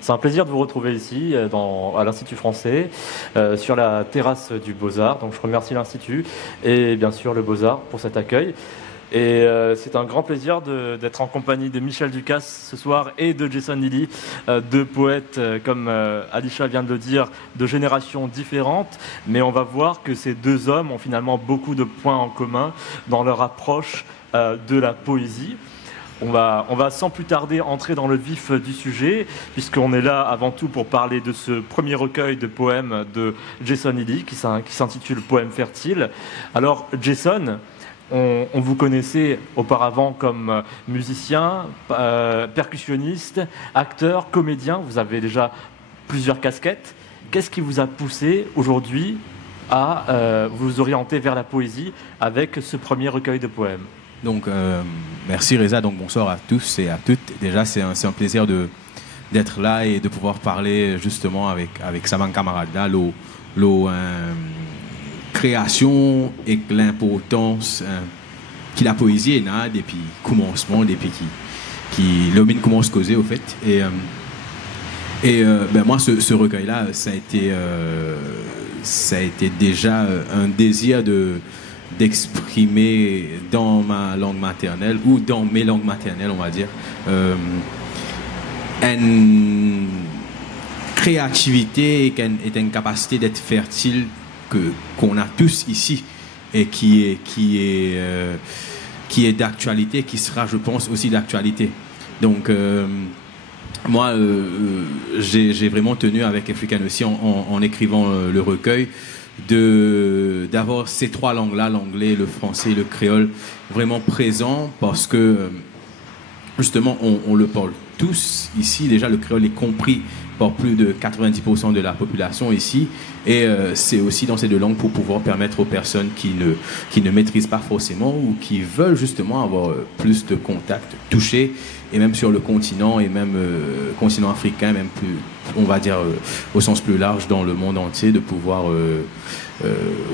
C'est un plaisir de vous retrouver ici à l'Institut français, sur la terrasse du Beaux-Arts. Donc je remercie l'Institut et bien sûr le Beaux-Arts pour cet accueil. Et c'est un grand plaisir d'être en compagnie de Michel Ducasse ce soir et de Jason Lilly, deux poètes, comme Alisha vient de le dire, de générations différentes. Mais on va voir que ces deux hommes ont finalement beaucoup de points en commun dans leur approche de la poésie. On va sans plus tarder entrer dans le vif du sujet, puisqu'on est là avant tout pour parler de ce premier recueil de poèmes de Jason Lilly qui s'intitule Poème fertile. Alors Jason, on vous connaissait auparavant comme musicien, percussionniste, acteur, comédien. Vous avez déjà plusieurs casquettes. Qu'est-ce qui vous a poussé aujourd'hui à vous orienter vers la poésie avec ce premier recueil de poèmes ? Donc, merci Reza. Donc, bonsoir à tous et à toutes. Déjà, c'est un plaisir d'être là et de pouvoir parler justement avec Saman camarade là, création et l'importance que la poésie est depuis commencement, depuis qui l'homme commence à causer au fait. Et moi, ce recueil-là, ça a été déjà un désir d'exprimer dans ma langue maternelle ou dans mes langues maternelles, on va dire, une créativité et une capacité d'être fertile qu'on a tous ici et qui est d'actualité, qui sera, je pense, aussi d'actualité. Donc, moi, j'ai vraiment tenu avec African aussi en écrivant le recueil d'avoir ces trois langues-là, l'anglais, le français et le créole, vraiment présents parce que, justement, on le parle tous ici. Déjà, le créole est compris par plus de 90% de la population ici. Et c'est aussi dans ces deux langues pour pouvoir permettre aux personnes qui ne maîtrisent pas forcément ou qui veulent justement avoir plus de contacts, toucher, et même sur le continent, et même continent africain, même plus, on va dire au sens plus large dans le monde entier, de pouvoir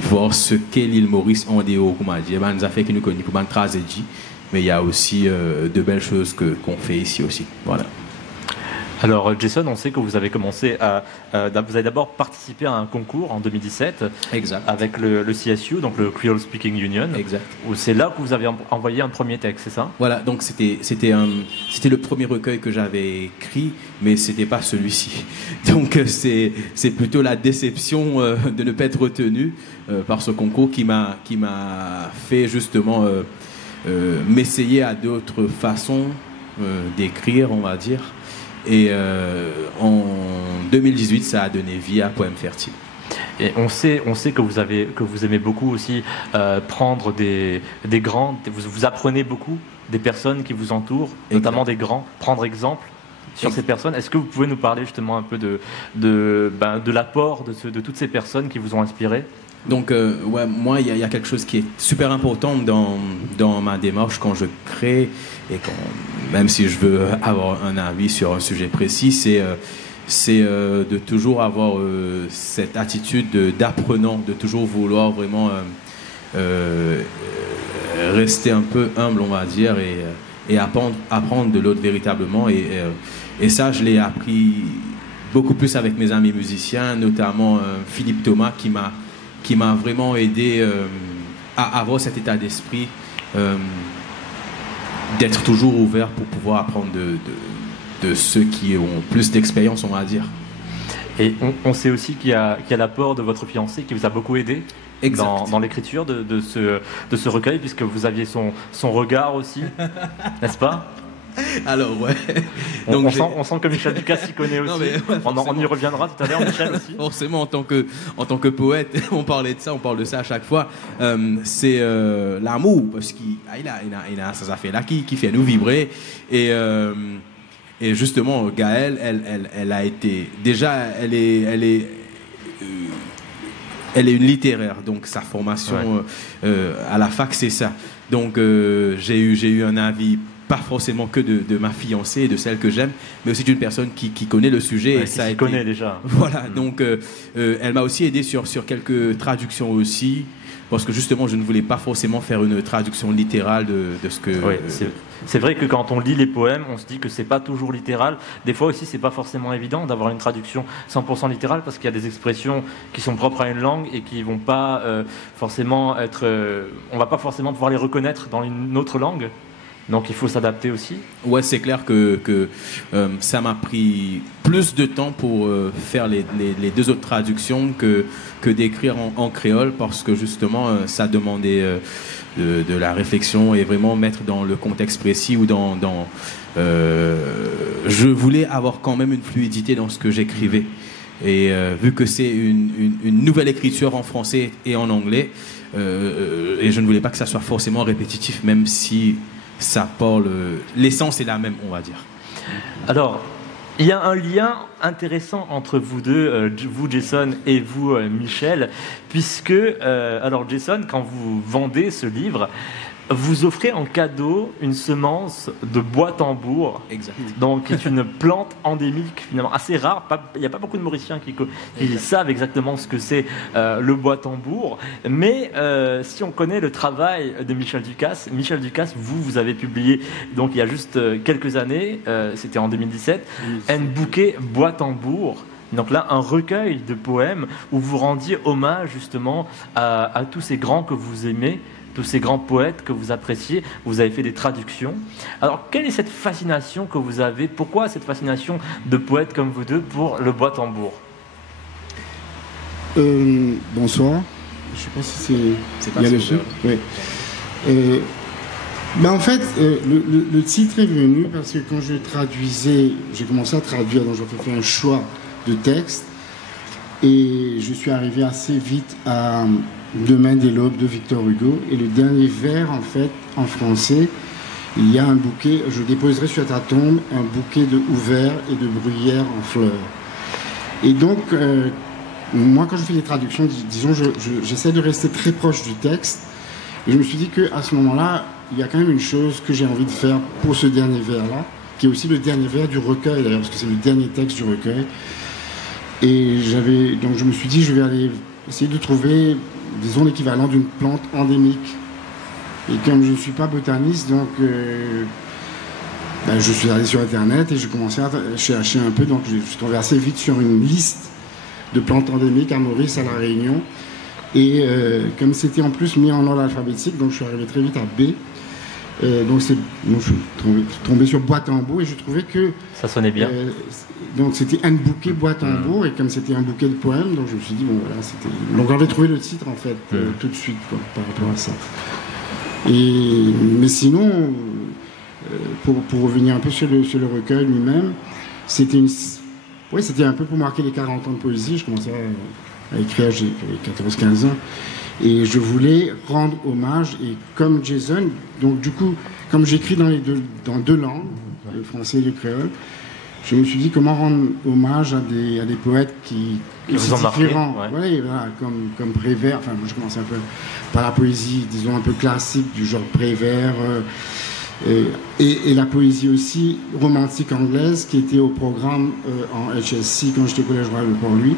voir ce qu'est l'île Maurice en dehors, comme on dit. Ben, nous a fait qui nous connaît pour une tragédie, mais il y a aussi de belles choses qu'on fait ici aussi. Voilà. Alors Jason, on sait que vous avez commencé vous avez d'abord participé à un concours en 2017. Exact. Avec le CSU, donc le Creole Speaking Union. Exact. C'est là que vous avez envoyé un premier texte, c'est ça ? Voilà, donc c'était le premier recueil que j'avais écrit, mais c'était pas celui-ci. Donc c'est plutôt la déception de ne pas être retenu par ce concours qui m'a fait justement m'essayer à d'autres façons d'écrire, on va dire. Et en 2018, ça a donné vie à Poème fertile. Et on sait que vous aimez beaucoup aussi prendre des grands. Vous apprenez beaucoup des personnes qui vous entourent, notamment des grands. Prendre exemple sur ces personnes. Est-ce que vous pouvez nous parler justement un peu de l'apport de toutes ces personnes qui vous ont inspiré ? Donc, moi, il y a quelque chose qui est super important dans ma démarche quand je crée et même si je veux avoir un avis sur un sujet précis, c'est de toujours avoir cette attitude d'apprenant, de toujours vouloir vraiment rester un peu humble, on va dire, et apprendre de l'autre véritablement. Et ça, je l'ai appris beaucoup plus avec mes amis musiciens, notamment Philippe Thomas, qui m'a vraiment aidé à avoir cet état d'esprit, d'être toujours ouvert pour pouvoir apprendre de ceux qui ont plus d'expérience, on va dire. Et on sait aussi qu'il y a l'apport de votre fiancé qui vous a beaucoup aidé dans l'écriture de ce recueil, puisque vous aviez son regard aussi, n'est-ce pas ? Alors, ouais. Donc, on sent que Michel Ducasse s'y connaît aussi. Non, mais, ouais, on y reviendra tout à l'heure, Michel aussi. Forcément, en tant que poète, on parle de ça à chaque fois. C'est l'amour, parce qu'il a ces affaires-là qui fait nous vibrer. Et justement, Gaëlle, elle a été... Déjà, elle est une littéraire, donc sa formation à la fac, c'est ça. Donc, j'ai eu un avis pas forcément que de ma fiancée et de celle que j'aime, mais aussi d'une personne qui connaît le sujet. Et ça connaît déjà. Voilà, donc elle m'a aussi aidé sur quelques traductions aussi. parce que justement, je ne voulais pas forcément faire une traduction littérale de ce que... Oui, c'est vrai que quand on lit les poèmes, on se dit que c'est pas toujours littéral. Des fois aussi, c'est pas forcément évident d'avoir une traduction 100% littérale parce qu'il y a des expressions qui sont propres à une langue et qui vont pas forcément être... on va pas forcément pouvoir les reconnaître dans une autre langue. Donc il faut s'adapter aussi. Ouais, c'est clair que ça m'a pris plus de temps pour faire les deux autres traductions que d'écrire en créole, parce que justement ça demandait de la réflexion et vraiment mettre dans le contexte précis ou je voulais avoir quand même une fluidité dans ce que j'écrivais. Et vu que c'est une nouvelle écriture en français et en anglais, et je ne voulais pas que ça soit forcément répétitif, même si ça parle, l'essence est la même, on va dire. Alors, il y a un lien intéressant entre vous deux, vous Jason et vous Michel, puisque, alors Jason, quand vous vendez ce livre, vous offrez en cadeau une semence de bois-tambour, donc qui est une plante endémique finalement assez rare. Il n'y a pas beaucoup de Mauriciens qui savent exactement ce que c'est le bois-tambour. Mais si on connaît le travail de Michel Ducasse, vous avez publié donc il y a juste quelques années, c'était en 2017, un bouquet bois-tambour. Donc là, un recueil de poèmes où vous rendiez hommage justement à tous ces grands que vous aimez, tous ces grands poètes que vous appréciez. Vous avez fait des traductions. Alors, quelle est cette fascination que vous avez? Pourquoi cette fascination de poètes comme vous deux pour le bois-tambour? Bonsoir. Je ne sais pas si c'est... Il y a le son. Oui. En fait, le titre est venu parce que quand je traduisais, j'ai commencé à traduire, donc j'ai fait un choix de texte et je suis arrivé assez vite à Demain dès l'aube de Victor Hugo, et le dernier vers, en fait, en français, il y a un bouquet, je déposerai sur ta tombe un bouquet de houverts et de bruyères en fleurs. Et donc, moi, quand je fais des traductions, disons, j'essaie de rester très proche du texte, et je me suis dit qu'à ce moment-là, il y a quand même une chose que j'ai envie de faire pour ce dernier vers-là, qui est aussi le dernier vers du recueil, d'ailleurs, parce que c'est le dernier texte du recueil. Et donc je me suis dit, je vais aller essayer de trouver, disons, l'équivalent d'une plante endémique. Et comme je ne suis pas botaniste, donc je suis allé sur Internet et j'ai commencé à chercher un peu. Donc je suis tombé assez vite sur une liste de plantes endémiques à Maurice, à La Réunion. Et comme c'était en plus mis en ordre alphabétique, donc je suis arrivé très vite à B. Donc je suis tombé sur bois-tambour et je trouvais que... Ça sonnait bien. Donc c'était un bouquet bois-tambour, et comme c'était un bouquet de poèmes, donc je me suis dit, bon voilà, c'était... Donc j'avais trouvé le titre en fait, tout de suite, quoi, par rapport à ça. Mais sinon, pour revenir un peu sur le recueil lui-même, c'était un peu pour marquer les 40 ans de poésie. Je commençais à écrire, j'avais 14-15 ans. Et je voulais rendre hommage, et comme Jason, donc du coup, comme j'écris dans deux langues, le français et le créole, je me suis dit comment rendre hommage à des poètes qui sont différents. Ouais, voilà, comme Prévert. Enfin, moi je commence un peu par la poésie, disons un peu classique, du genre Prévert, et la poésie aussi romantique anglaise qui était au programme en HSC quand j'étais au Collège Royal de Port-Louis.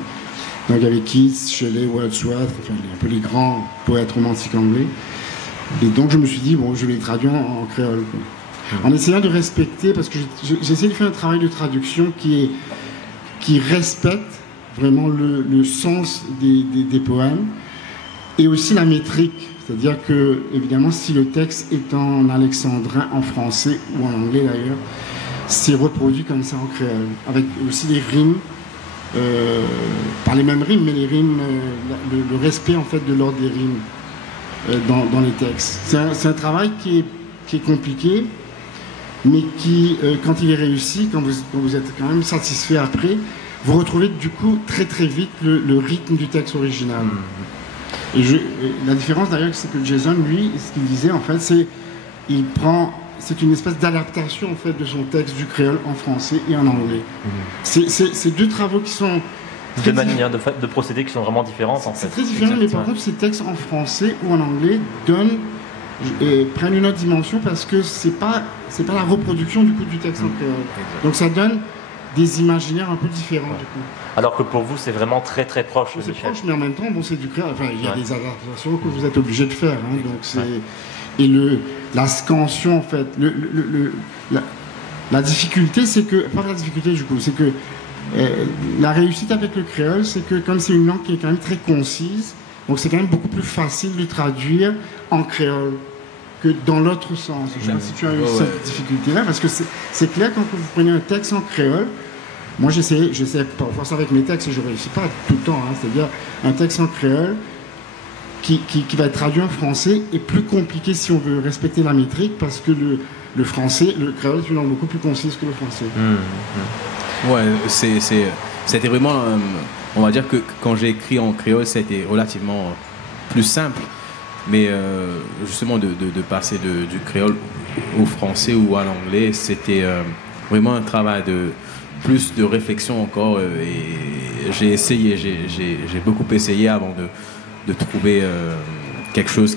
Donc il y avait Keats, Shelley, Wordsworth, enfin un peu les grands poètes romantiques anglais. Et donc je me suis dit, bon, je vais les traduire en créole, quoi. En essayant de respecter, parce que j'essaie de faire un travail de traduction qui respecte vraiment le sens des poèmes, et aussi la métrique. C'est-à-dire que, évidemment, si le texte est en alexandrin, en français ou en anglais d'ailleurs, c'est reproduit comme ça en créole, avec aussi les rimes. Pas les mêmes rimes, mais les rimes, le respect en fait de l'ordre des rimes dans les textes. C'est un travail qui est compliqué, mais qui, quand il est réussi, quand vous êtes quand même satisfait après, vous retrouvez du coup très très vite le rythme du texte original. Et la différence d'ailleurs, c'est que Jason, lui, ce qu'il disait en fait, c'est une espèce d'adaptation en fait de son texte du créole en français et en anglais. C'est deux travaux qui sont deux manières de procéder qui sont vraiment différentes en fait. C'est très différent, mais par contre ces textes en français ou en anglais prennent une autre dimension parce que c'est pas la reproduction du coup du texte en créole. Donc ça donne des imaginaires un peu différents du coup. Alors que pour vous, c'est vraiment très très proche. C'est proche, mais en même temps, bon, c'est du créole. Enfin, il y a des adaptations que vous êtes obligé de faire. Hein, donc et la scansion, en fait, la difficulté, c'est que, pas la difficulté du coup, c'est que la réussite avec le créole, c'est que comme c'est une langue qui est quand même très concise, donc c'est quand même beaucoup plus facile de traduire en créole que dans l'autre sens. Je ne sais pas si tu as eu cette difficulté-là, parce que c'est clair quand vous prenez un texte en créole. Moi, j'essaie parfois ça avec mes textes et je ne réussis pas tout le temps. Hein, c'est-à-dire, un texte en créole qui va être traduit en français est plus compliqué si on veut respecter la métrique, parce que le français, le créole est une langue beaucoup plus concise que le français. Ouais, c'était vraiment, on va dire que quand j'ai écrit en créole, c'était relativement plus simple. Mais justement, de passer du créole au français ou à l'anglais, c'était vraiment un travail plus de réflexion encore. Et j'ai essayé, j'ai beaucoup essayé avant de trouver quelque chose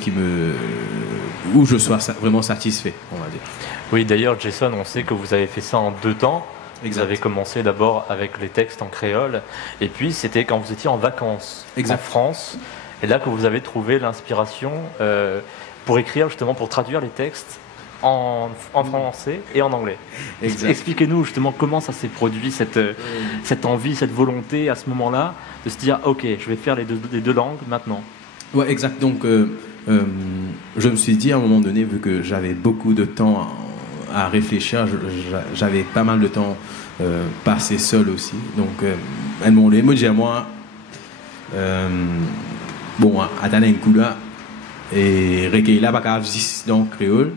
où je sois vraiment satisfait, on va dire. Oui, d'ailleurs, Jason, on sait que vous avez fait ça en 2 temps. Exact. Vous avez commencé d'abord avec les textes en créole, et puis c'était quand vous étiez en vacances en France, et là que vous avez trouvé l'inspiration pour écrire, justement, pour traduire les textes en français et en anglais. Expliquez-nous justement comment ça s'est produit, cette envie, cette volonté à ce moment-là, de se dire, ok, je vais faire les deux langues maintenant. Ouais, exact. Donc, je me suis dit à un moment donné, vu que j'avais beaucoup de temps à réfléchir, j'avais pas mal de temps passé seul aussi. Donc, elles m'ont dit à moi, bon, à Tanankula, et recueillir la bacavs dans créole,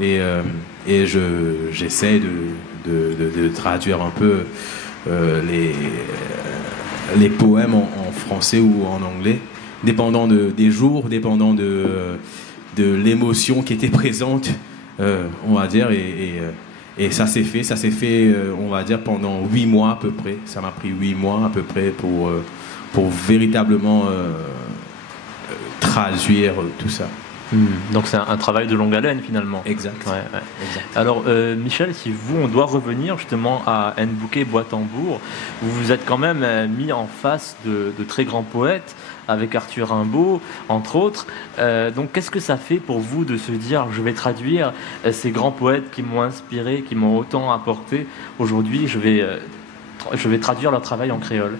et j'essaie de traduire un peu les poèmes en français ou en anglais, dépendant des jours, dépendant de l'émotion qui était présente. On va dire, et ça s'est fait, on va dire, pendant 8 mois à peu près. Ça m'a pris 8 mois à peu près pour véritablement traduire tout ça. Donc c'est un travail de longue haleine finalement. Exact. Ouais. Exact. Alors Michel, si on doit revenir justement à Nbouké Bois-Tambour, vous vous êtes quand même mis en face de très grands poètes, avec Arthur Rimbaud, entre autres. Donc qu'est-ce que ça fait pour vous de se dire, je vais traduire ces grands poètes qui m'ont inspiré, qui m'ont autant apporté, aujourd'hui je vais traduire leur travail en créole?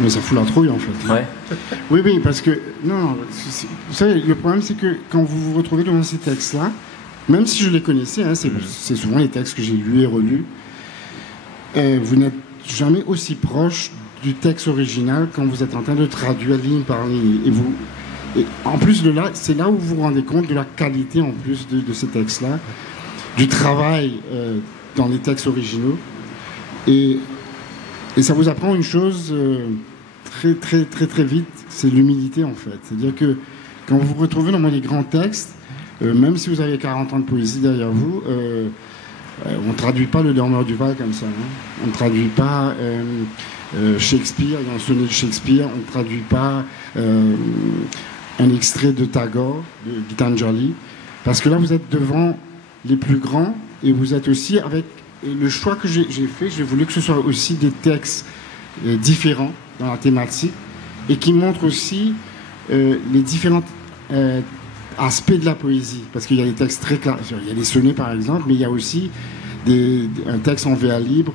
Mais ça fout la trouille en fait. Ouais. Oui, parce que non, vous savez, le problème c'est que quand vous vous retrouvez devant ces textes-là, même si je les connaissais, hein, c'est souvent les textes que j'ai lus et relus, vous n'êtes jamais aussi proche du texte original quand vous êtes en train de traduire ligne par ligne. Et en plus de là, c'est là où vous vous rendez compte de la qualité en plus de ces textes-là, du travail dans les textes originaux. Et ça vous apprend une chose très vite, c'est l'humilité en fait. C'est-à-dire que quand vous vous retrouvez dans les grands textes, même si vous avez 40 ans de poésie derrière vous, on ne traduit pas le Dormeur du Val comme ça. Hein. On ne traduit pas Shakespeare, il y a un sonnet de Shakespeare, on ne traduit pas un extrait de Tagore, de Gitanjali, parce que là vous êtes devant les plus grands et vous êtes aussi avec... Et le choix que j'ai fait, j'ai voulu que ce soit aussi des textes différents dans la thématique et qui montrent aussi les différents aspects de la poésie. Parce qu'il y a des textes très clairs, il y a des sonnets par exemple, mais il y a aussi un texte en vers libre.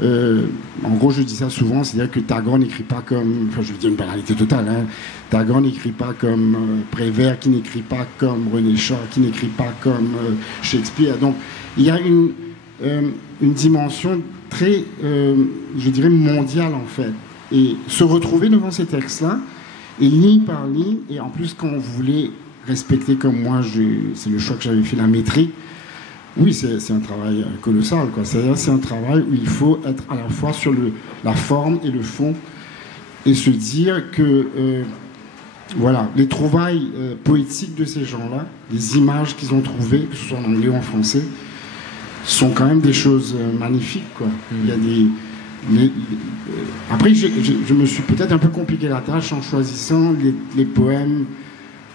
En gros, je dis ça souvent, c'est-à-dire que Tagore n'écrit pas comme... Enfin, je veux dire une banalité totale. Hein. Tagore n'écrit pas comme Prévert, qui n'écrit pas comme René Char, qui n'écrit pas comme Shakespeare. Donc, il y a une dimension très, je dirais, mondiale en fait. Et se retrouver devant ces textes-là, et ligne par ligne, et en plus quand vous voulez respecter comme moi, c'est le choix que j'avais fait, la métrique, oui, c'est un travail colossal, quoi. C'est-à-dire c'est un travail où il faut être à la fois sur la forme et le fond, et se dire que, voilà, les trouvailles poétiques de ces gens-là, les images qu'ils ont trouvées, que ce soit en anglais ou en français, sont quand même des choses magnifiques, quoi. Il y a après, je me suis peut-être un peu compliqué la tâche en choisissant les poèmes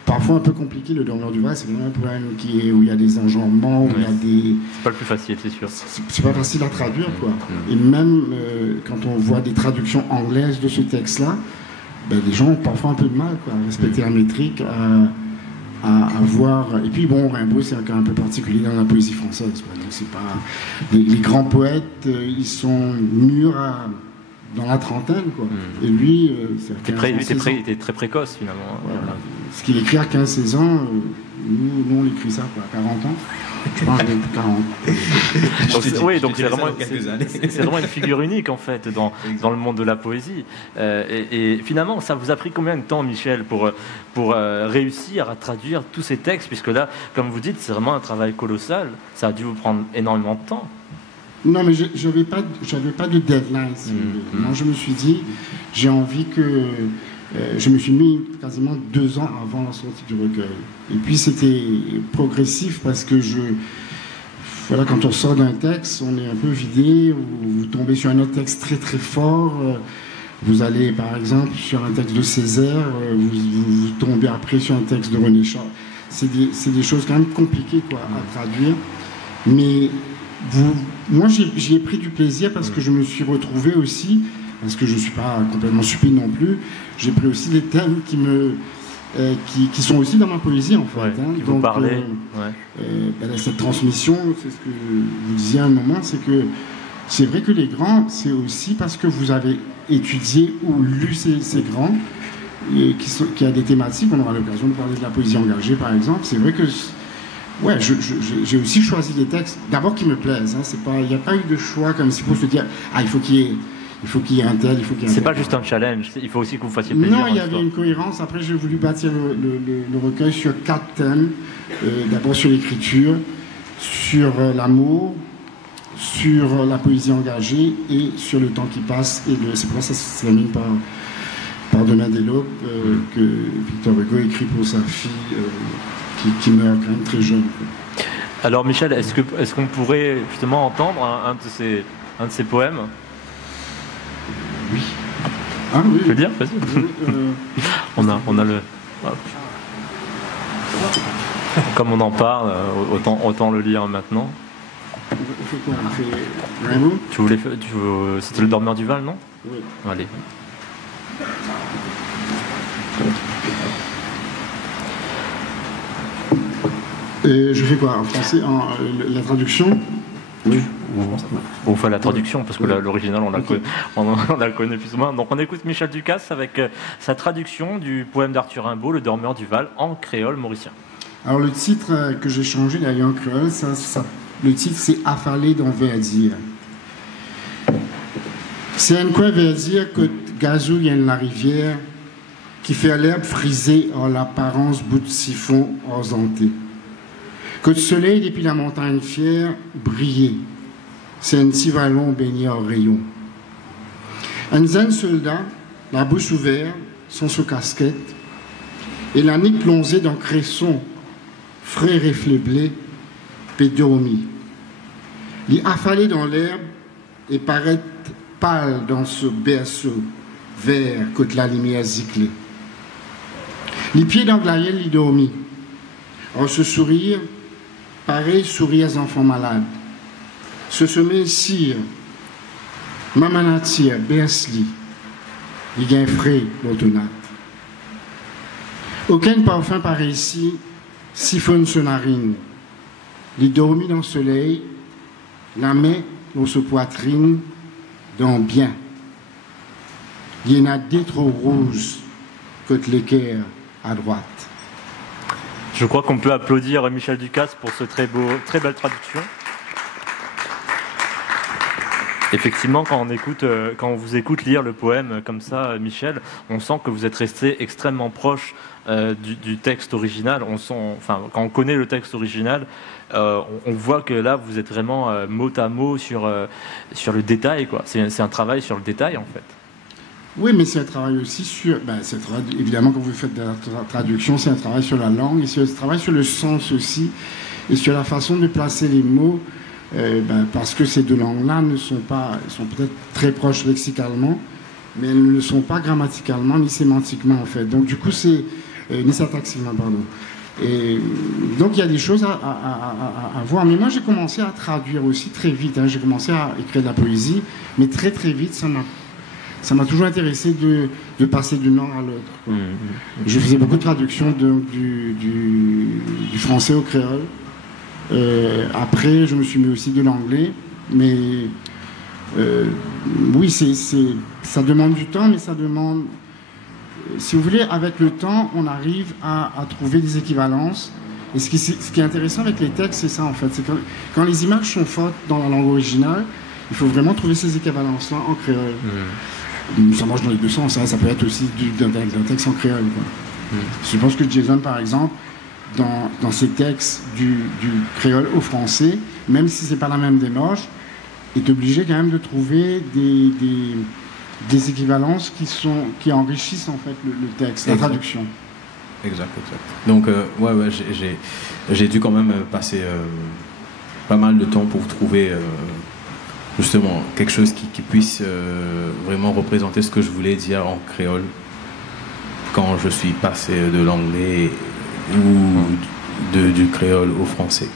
parfois un peu compliqué. Le Dormeur du Val, c'est vraiment un poème où il y a des enjambements, où il y a des... C'est pas le plus facile, c'est sûr. C'est pas facile à traduire, quoi. Et même quand on voit des traductions anglaises de ce texte-là, ben, les gens ont parfois un peu de mal, quoi, à respecter la métrique, à voir. Et puis bon, Rimbaud, c'est un cas un peu particulier dans la poésie française, quoi. Donc c'est pas les grands poètes, ils sont mûrs dans la trentaine, quoi. Et lui, il était très précoce finalement. Voilà. Ce qu'il écrit à 15-16 ans, nous on écrit ça, quoi, à 40 ans. Je pense de 40. Donc c'est vraiment une figure unique en fait dans le monde de la poésie. Et finalement, ça vous a pris combien de temps, Michel, pour réussir à traduire tous ces textes, puisque là, comme vous dites, c'est vraiment un travail colossal. Ça a dû vous prendre énormément de temps. Non, mais j'avais pas de deadline. Moi, je me suis dit, j'ai envie que... je me suis mis quasiment 2 ans avant la sortie du recueil. Et puis, c'était progressif parce que voilà, quand on sort d'un texte, on est un peu vidé, vous tombez sur un autre texte très très fort. Vous allez, par exemple, sur un texte de Césaire, vous tombez après sur un texte de René Char. C'est des choses quand même compliquées, quoi, à traduire. Mais... moi, j'y ai pris du plaisir parce que je me suis retrouvé aussi, parce que je ne suis pas complètement stupide non plus, j'ai pris aussi des thèmes qui sont aussi dans ma poésie, en fait. Ouais, qui vous parlaient. Cette transmission, c'est ce que vous disiez à un moment, c'est vrai que les grands, c'est aussi parce que vous avez étudié ou lu ces grands, qui a des thématiques, on aura l'occasion de parler de la poésie engagée, par exemple. C'est vrai que... Ouais, j'ai aussi choisi des textes, d'abord qui me plaisent. Il n'y a pas eu de choix comme s'il faut se dire, il faut qu'il y ait un tel, il faut qu'il y ait un tel. C'est pas juste un challenge, il faut aussi que vous fassiez plaisir. Non, il y avait une cohérence. Après, j'ai voulu bâtir le recueil sur 4 thèmes. D'abord sur l'écriture, sur l'amour, sur la poésie engagée et sur le temps qui passe. Et c'est pour ça que ça se termine par Demain des l'aube, que Victor Hugo écrit pour sa fille. Qui meurt quand même très jeune. Alors Michel, est-ce qu'on pourrait justement entendre un de ces poèmes? Oui. Ah oui. Je peux dire, vas-y. On a le... Comme on en parle, autant le lire maintenant. On fait quoi? On fait Rimbaud? C'était le Dormeur du Val, non? Oui. Allez. Je fais quoi en français, la traduction? Oui. On fait la traduction parce que l'original on la connaît plus ou moins. Donc on écoute Michel Ducasse avec sa traduction du poème d'Arthur Rimbaud, Le Dormeur du Val, en créole mauricien. Alors le titre que j'ai changé d'ailleurs en créole, le titre c'est Affalé dans Verdir. C'est un coin Verdir que gazouille en la rivière qui fait l'herbe frisée en l'apparence bout de siphon argenté. Que le soleil depuis la montagne fière brillait, c'est un petit vallon baigné en rayon. Un jeune soldat, la bouche ouverte, sans sous casquette, et la nuque plongée dans cresson, frais réfléblé, pédormi. Il affalé dans l'herbe et paraît pâle dans ce berceau vert côte la lumière ziclée. Les pieds dans glaïel, il dormit. En ce sourire, pareil sourire aux enfants malades. Ce sommet cire, mamanatir, berce-li, il gagne frais l'automate. Aucun parfum pareil ici siphonne ses narines. Il dormit dans le soleil, la main dans sa poitrine, dans bien. Il y en a des trop rouges que l'équerre à droite. Je crois qu'on peut applaudir Michel Ducasse pour ce très belle traduction. Effectivement, quand on vous écoute lire le poème comme ça, Michel, on sent que vous êtes resté extrêmement proche du texte original. Quand on connaît le texte original, on voit que là, vous êtes vraiment mot à mot sur le détail, quoi. C'est un travail sur le détail, en fait. Oui, mais c'est un travail aussi sur... évidemment, quand vous faites de la traduction, c'est un travail sur la langue, et c'est un travail sur le sens aussi, et sur la façon de placer les mots, parce que ces deux langues-là sont peut-être très proches lexicalement, mais elles ne le sont pas grammaticalement ni sémantiquement, en fait. Donc, du coup, Nissa Taxima, pardon. Et donc il y a des choses à voir. Mais moi j'ai commencé à traduire aussi très vite. J'ai commencé à écrire de la poésie, mais très très vite. Ça m'a toujours intéressé de passer d'une langue à l'autre. Je faisais beaucoup de traductions du français au créole. Après, je me suis mis aussi de l'anglais. Mais oui, ça demande du temps, mais ça demande... Si vous voulez, avec le temps, on arrive à trouver des équivalences. Et ce qui est intéressant avec les textes, c'est ça en fait. C'est quand les images sont fortes dans la langue originale, il faut vraiment trouver ces équivalences-là en créole. Ça marche dans les deux sens. Ça peut être aussi d'un texte en créole. Je pense que Jason, par exemple, dans ses textes du créole au français, même si c'est pas la même démarche, est obligé quand même de trouver des équivalences qui enrichissent en fait le texte, la traduction. Exact. Donc j'ai dû quand même passer pas mal de temps pour trouver justement quelque chose qui puisse vraiment représenter ce que je voulais dire en créole quand je suis passé de l'anglais ou du créole au français.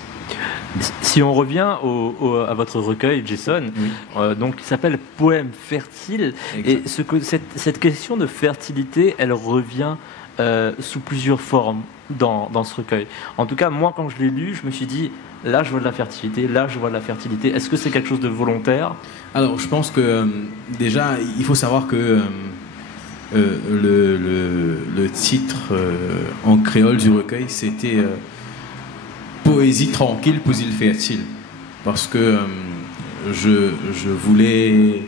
Si on revient à votre recueil, Jason, donc il s'appelle Poème fertile, et cette question de fertilité, elle revient sous plusieurs formes dans ce recueil. En tout cas, moi, quand je l'ai lu, je me suis dit, là, je vois de la fertilité, là, je vois de la fertilité. Est-ce que c'est quelque chose de volontaire ? Alors, je pense que déjà, il faut savoir que le titre en créole du recueil, c'était Poésie tranquille pour île fertile, parce que je voulais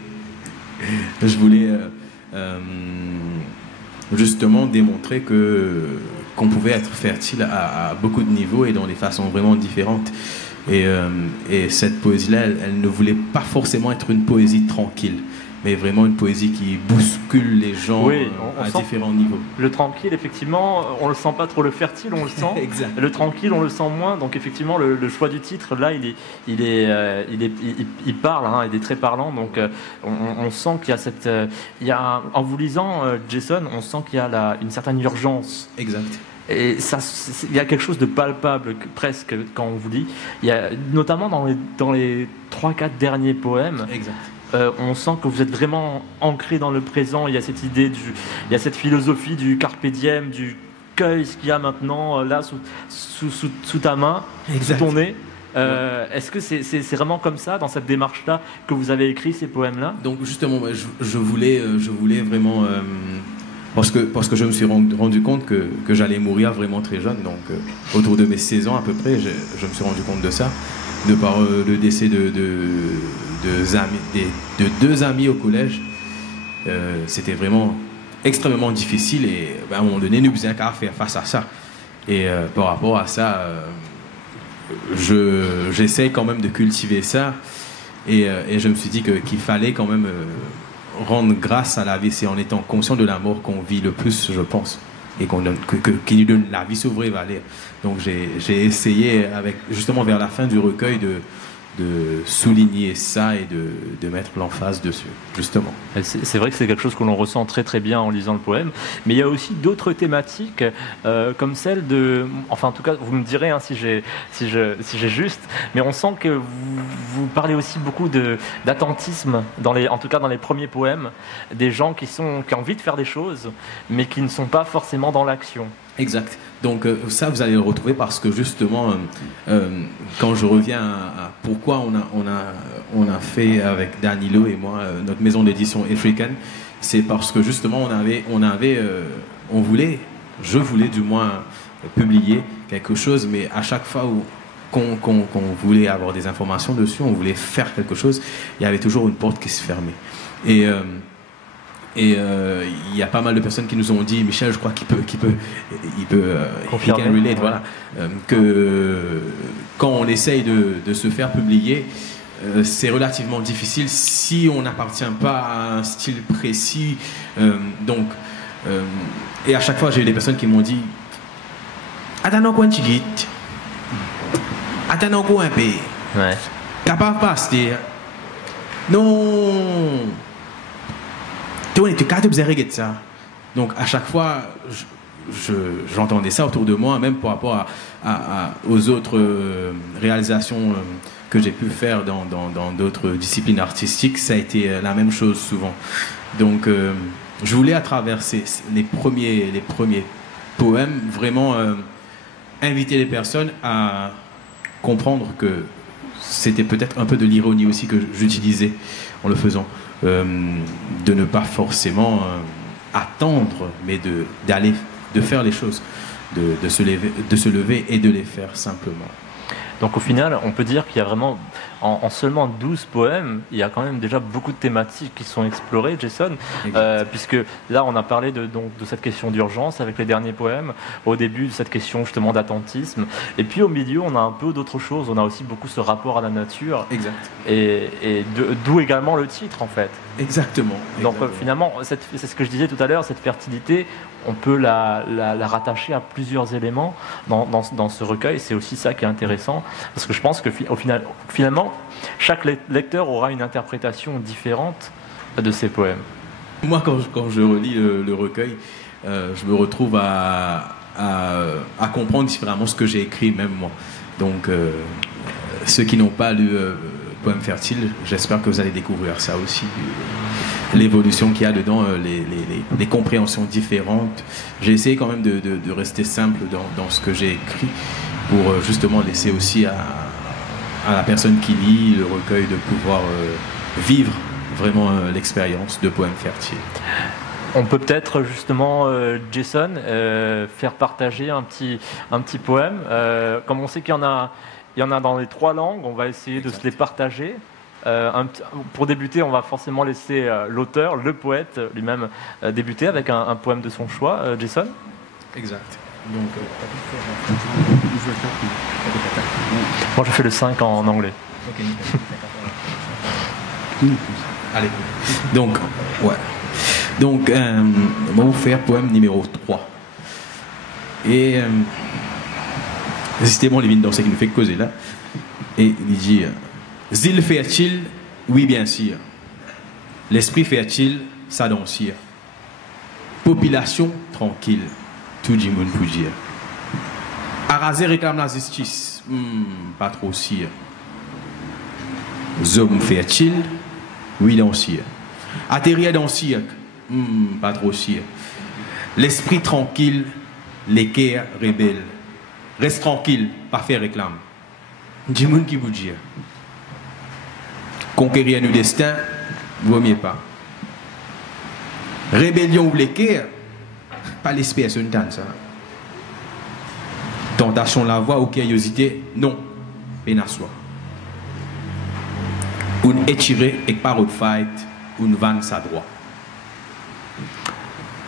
justement démontrer qu'on pouvait être fertile à beaucoup de niveaux et dans des façons vraiment différentes. Et cette poésie-là, elle ne voulait pas forcément être une poésie tranquille, mais vraiment une poésie qui bouscule les gens à différents niveaux. Le tranquille, effectivement, on le sent pas trop. Le fertile, on le sent. Exact. Le tranquille, on le sent moins. Donc effectivement, le choix du titre, là, il parle, il est très parlant. Donc on sent qu'il y a en vous lisant, Jason, on sent qu'il y a une certaine urgence. Exact. Et il y a quelque chose de palpable presque quand on vous lit. Il y a notamment dans les 3-4 derniers poèmes. Exact. On sent que vous êtes vraiment ancré dans le présent. Il y a cette idée, il y a cette philosophie du carpe diem, du cueil ce qu'il y a maintenant là sous ta main, exact. Sous ton nez. Est-ce que c'est vraiment comme ça, dans cette démarche-là, que vous avez écrit ces poèmes-là ? Donc justement, je voulais vraiment, parce que je me suis rendu compte que j'allais mourir vraiment très jeune, donc autour de mes 16 ans à peu près, je me suis rendu compte de ça, de par le décès de deux amis au collège. C'était vraiment extrêmement difficile et à un moment donné, nous faisions qu'à faire face à ça. Et par rapport à ça, j'essaie quand même de cultiver ça et je me suis dit qu'il fallait quand même rendre grâce à la vie. C'est en étant conscient de la mort qu'on vit le plus, je pense, et qui nous donne la vie sur vraie valeur. Donc j'ai essayé, justement vers la fin du recueil, de souligner ça et de mettre l'emphase dessus, justement. C'est vrai que c'est quelque chose que l'on ressent très très bien en lisant le poème, mais il y a aussi d'autres thématiques comme celle de... Enfin, en tout cas, vous me direz si j'ai juste, mais on sent que vous parlez aussi beaucoup d'attentisme, en tout cas dans les premiers poèmes, des gens qui ont envie de faire des choses, mais qui ne sont pas forcément dans l'action. Exact. Donc ça, vous allez le retrouver parce que justement, quand je reviens à pourquoi on a fait avec Danilo et moi notre maison d'édition African, c'est parce que justement je voulais du moins publier quelque chose, mais à chaque fois qu'on voulait avoir des informations dessus, on voulait faire quelque chose, il y avait toujours une porte qui se fermait. Et il y a pas mal de personnes qui nous ont dit, Michel, je crois qu'il peut confirmer, relate, ouais. Voilà, que quand on essaye de se faire publier, c'est relativement difficile si on n'appartient pas à un style précis. Et à chaque fois, j'ai eu des personnes qui m'ont dit, attends quoi tu dis, attends quoi un peu, capable pas, c'est non. Donc à chaque fois, j'entendais ça autour de moi, même par rapport aux autres réalisations que j'ai pu faire dans d'autres disciplines artistiques, ça a été la même chose souvent. Donc je voulais, à travers les premiers poèmes, vraiment inviter les personnes à comprendre que c'était peut-être un peu de l'ironie aussi que j'utilisais en le faisant, de ne pas forcément attendre, mais de faire les choses, de se lever et de les faire simplement. Donc au final, on peut dire qu'il y a vraiment, en seulement 12 poèmes, il y a quand même déjà beaucoup de thématiques qui sont explorées, Jason, puisque là on a parlé de cette question d'urgence avec les derniers poèmes, au début de cette question justement d'attentisme, et puis au milieu on a un peu d'autres choses, on a aussi beaucoup ce rapport à la nature, exact. Et d'où également le titre en fait. Exactement. Donc finalement, c'est ce que je disais tout à l'heure, cette fertilité, on peut la rattacher à plusieurs éléments dans ce recueil. C'est aussi ça qui est intéressant, parce que je pense que finalement, chaque lecteur aura une interprétation différente de ces poèmes. Moi, quand je relis le recueil, je me retrouve à comprendre différemment ce que j'ai écrit, même moi. Donc, ceux qui n'ont pas lu Poème fertile, j'espère que vous allez découvrir ça aussi, l'évolution qu'il y a dedans, les compréhensions différentes. J'ai essayé quand même de rester simple dans ce que j'ai écrit, pour justement laisser aussi à la personne qui lit le recueil de pouvoir vivre vraiment l'expérience de Poème fertile. On peut peut-être justement, Jason, faire partager un petit poème. Comme on sait qu'il y en a dans les 3 langues, on va essayer de se les partager. Pour débuter, on va forcément laisser l'auteur, le poète lui-même débuter avec un poème de son choix. Jason ? Exact. Donc, moi je fais le 5 en anglais. Ok, allez. Donc, ouais. Donc, on va vous faire poème numéro 3. Et c'était mon Lévin Dorset qui nous fait causer là. Et il dit: Zil fertile, oui bien sûr. L'esprit fertile, ça dansir. Population tranquille, tout le monde peut dire. Arasé réclame la justice, pas trop sire. Zom fertile, oui dansir. Atterrir dansir, pas trop sire. L'esprit tranquille, l'équerre rebelle. Reste tranquille, pas faire réclame. Du monde qui vous dit. Conquérir le destin, vaut mieux pas. Rébellion ou l'équerre, pas l'espèce une tante ça. Tentation la voix ou curiosité, non, peine à soi. Une étirée et par autre fight, une vanne sa droit.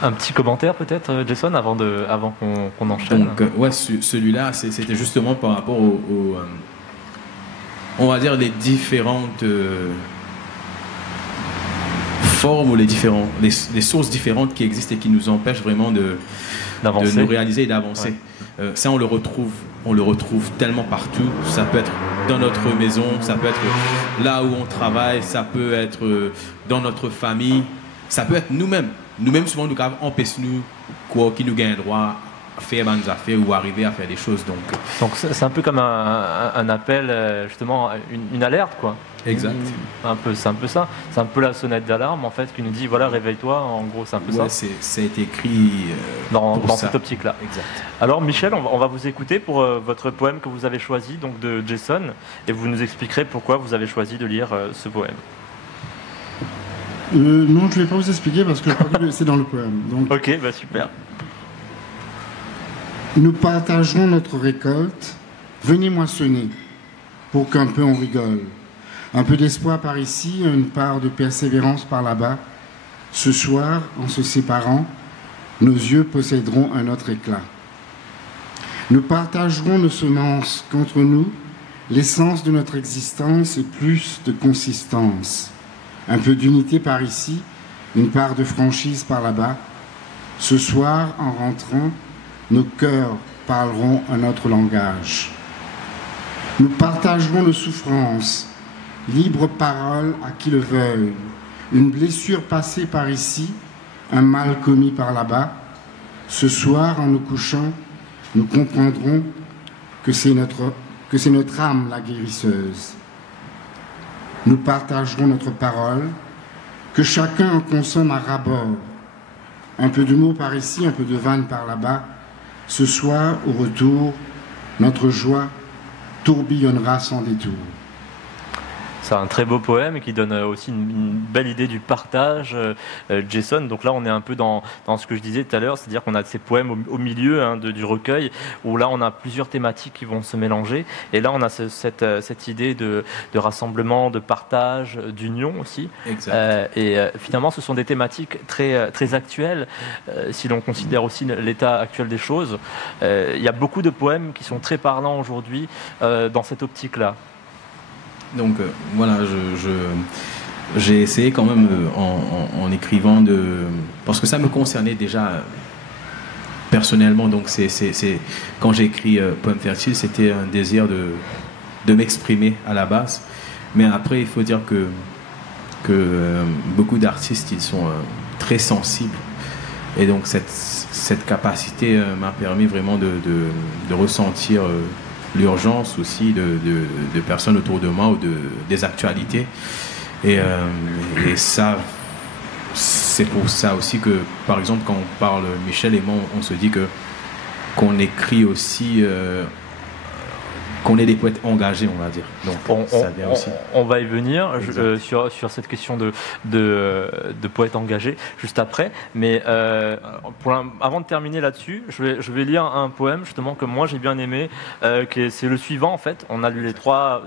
Un petit commentaire peut-être, Jason, avant qu'on enchaîne. Donc, ouais, celui-là, c'était justement par rapport on va dire les différentes formes ou les sources différentes qui existent et qui nous empêchent vraiment de nous réaliser et d'avancer. Ouais. Ça, on le retrouve tellement partout. Ça peut être dans notre maison, ça peut être là où on travaille, ça peut être dans notre famille, ça peut être nous-mêmes. Nous-mêmes, souvent, nous empêchons quoi qui nous gagne droit à faire des affaires ou arriver à faire des choses. Donc c'est un peu comme un appel, justement, une alerte, quoi. Exact. C'est un peu ça. C'est un peu la sonnette d'alarme, en fait, qui nous dit, voilà, réveille-toi. En gros, c'est un peu ça. Ça a été écrit dans cette optique-là. Exact. Alors, Michel, on va vous écouter pour votre poème que vous avez choisi, donc de Jason, et vous nous expliquerez pourquoi vous avez choisi de lire ce poème. Non, je ne vais pas vous expliquer parce que c'est dans le poème. Donc, ok, bah super. Nous partagerons notre récolte. Venez moissonner pour qu'un peu on rigole. Un peu d'espoir par ici, une part de persévérance par là-bas. Ce soir, en se séparant, nos yeux posséderont un autre éclat. Nous partagerons nos semences contre nous, l'essence de notre existence et plus de consistance. Un peu d'unité par ici, une part de franchise par là-bas. Ce soir, en rentrant, nos cœurs parleront un autre langage. Nous partagerons nos souffrances, libre parole à qui le veuille. Une blessure passée par ici, un mal commis par là-bas. Ce soir, en nous couchant, nous comprendrons que c'est notre âme la guérisseuse. Nous partagerons notre parole, que chacun en consomme à ras-bord. Un peu d'humour par ici, un peu de vanne par là-bas. Ce soir, au retour, notre joie tourbillonnera sans détour. C'est un très beau poème qui donne aussi une belle idée du partage, Jason. Donc là, on est un peu dans ce que je disais tout à l'heure, c'est-à-dire qu'on a ces poèmes au milieu du recueil, où là, on a plusieurs thématiques qui vont se mélanger. Et là, on a cette idée de rassemblement, de partage, d'union aussi. Finalement, ce sont des thématiques très, très actuelles, si l'on considère aussi l'état actuel des choses. Il y a beaucoup de poèmes qui sont très parlants aujourd'hui dans cette optique-là. Donc voilà, j'ai essayé quand même en écrivant parce que ça me concernait déjà personnellement. Donc quand j'ai écrit Poème Fertile, c'était un désir de m'exprimer à la base. Mais après, il faut dire que beaucoup d'artistes, ils sont très sensibles. Et donc cette capacité m'a permis vraiment de ressentir l'urgence aussi de personnes autour de moi ou des actualités. Et ça, c'est pour ça aussi que, par exemple, quand on parle, Michel et moi, on se dit qu'on écrit aussi, qu'on est des poètes engagés, on va dire. Donc, on va y venir sur cette question de poète engagé juste après. Mais avant de terminer là-dessus, je vais lire un poème justement que moi j'ai bien aimé. C'est le suivant en fait. On a lu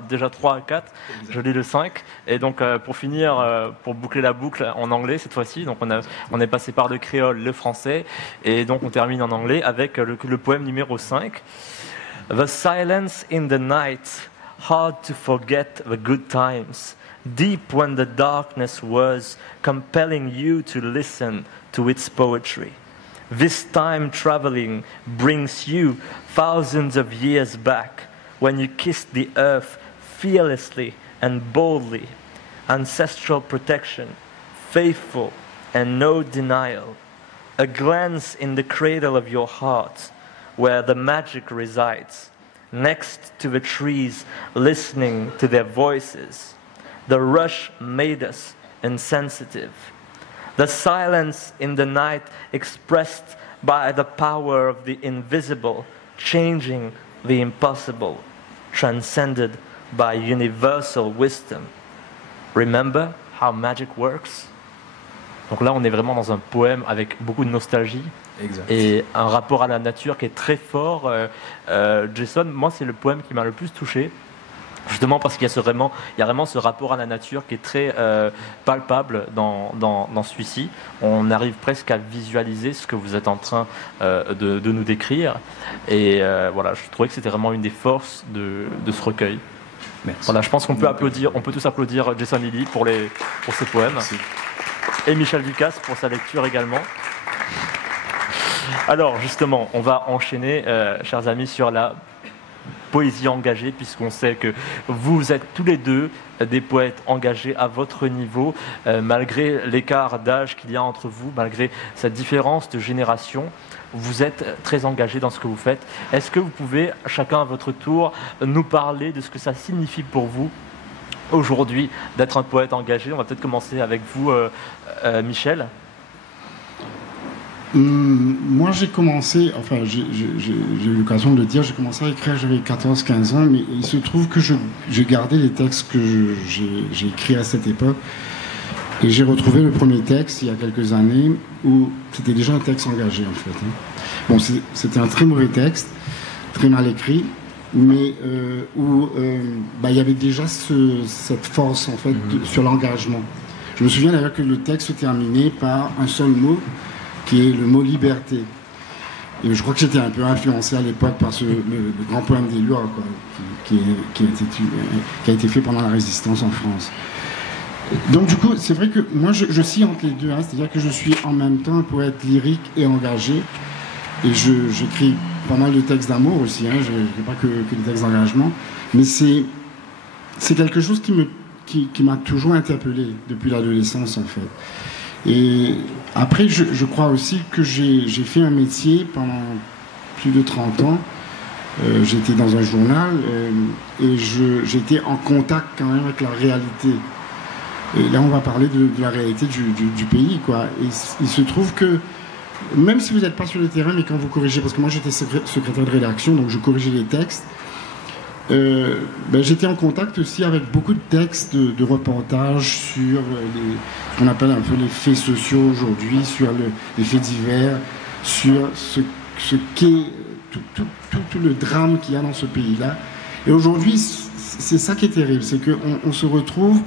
déjà 3 à 4. Je lis le 5. Et donc pour finir, pour boucler la boucle en anglais cette fois-ci. Donc on est passé par le créole, le français. Et donc on termine en anglais avec le poème numéro 5. The silence in the night, hard to forget the good times, deep when the darkness was, compelling you to listen to its poetry. This time traveling brings you thousands of years back, when you kissed the earth fearlessly and boldly, ancestral protection, faithful and no denial, a glance in the cradle of your heart, where the magic resides, next to the trees, listening to their voices. The rush made us insensitive. The silence in the night expressed by the power of the invisible, changing the impossible, transcended by universal wisdom. Remember how magic works? Donc là, on est vraiment dans un poème avec beaucoup de nostalgie. Exact. Et un rapport à la nature qui est très fort. Jason, moi, c'est le poème qui m'a le plus touché, justement parce qu'il y a vraiment ce rapport à la nature qui est très palpable dans celui-ci. On arrive presque à visualiser ce que vous êtes en train de nous décrire. Et voilà, je trouvais que c'était vraiment une des forces de ce recueil. Merci. Voilà, je pense qu'on peut tous applaudir Jason Lilly pour ce poème. Merci. Et Michel Ducasse pour sa lecture également. Alors justement, on va enchaîner, chers amis, sur la poésie engagée, puisqu'on sait que vous êtes tous les deux des poètes engagés à votre niveau, malgré l'écart d'âge qu'il y a entre vous, malgré cette différence de génération. Vous êtes très engagés dans ce que vous faites. Est-ce que vous pouvez, chacun à votre tour, nous parler de ce que ça signifie pour vous aujourd'hui d'être un poète engagé? On va peut-être commencer avec vous, Michel. Moi, j'ai commencé, enfin, j'ai eu l'occasion de le dire, j'ai commencé à écrire, j'avais 14-15 ans, mais il se trouve que j'ai gardé les textes que j'ai écrits à cette époque. Et j'ai retrouvé le premier texte, il y a quelques années, où c'était déjà un texte engagé, en fait. Bon, c'était un très mauvais texte, très mal écrit, mais où il y avait déjà cette force, en fait, sur l'engagement. Je me souviens d'ailleurs que le texte se terminait par un seul mot, qui est le mot liberté. Et je crois que j'étais un peu influencé à l'époque par le grand poème des Lois, qui a été fait pendant la Résistance en France. Donc du coup, c'est vrai que moi je scie entre les deux, hein, c'est-à-dire que je suis en même temps un poète lyrique et engagé, et j'écris pas mal de textes d'amour aussi, hein, je n'écris pas que des textes d'engagement, mais c'est quelque chose qui m'a toujours interpellé depuis l'adolescence en fait. Et après, je crois aussi que j'ai fait un métier pendant plus de 30 ans. J'étais dans un journal et j'étais en contact quand même avec la réalité. Et là, on va parler de la réalité du pays, quoi. Et il se trouve que, même si vous n'êtes pas sur le terrain, mais quand vous corrigez, parce que moi j'étais secrétaire de rédaction, donc je corrigeais les textes, j'étais en contact aussi avec beaucoup de textes de reportages sur ce qu'on appelle un peu les faits sociaux aujourd'hui, sur les faits divers, sur ce qu'est tout le drame qu'il y a dans ce pays-là. Et aujourd'hui, c'est ça qui est terrible, c'est qu'on se retrouve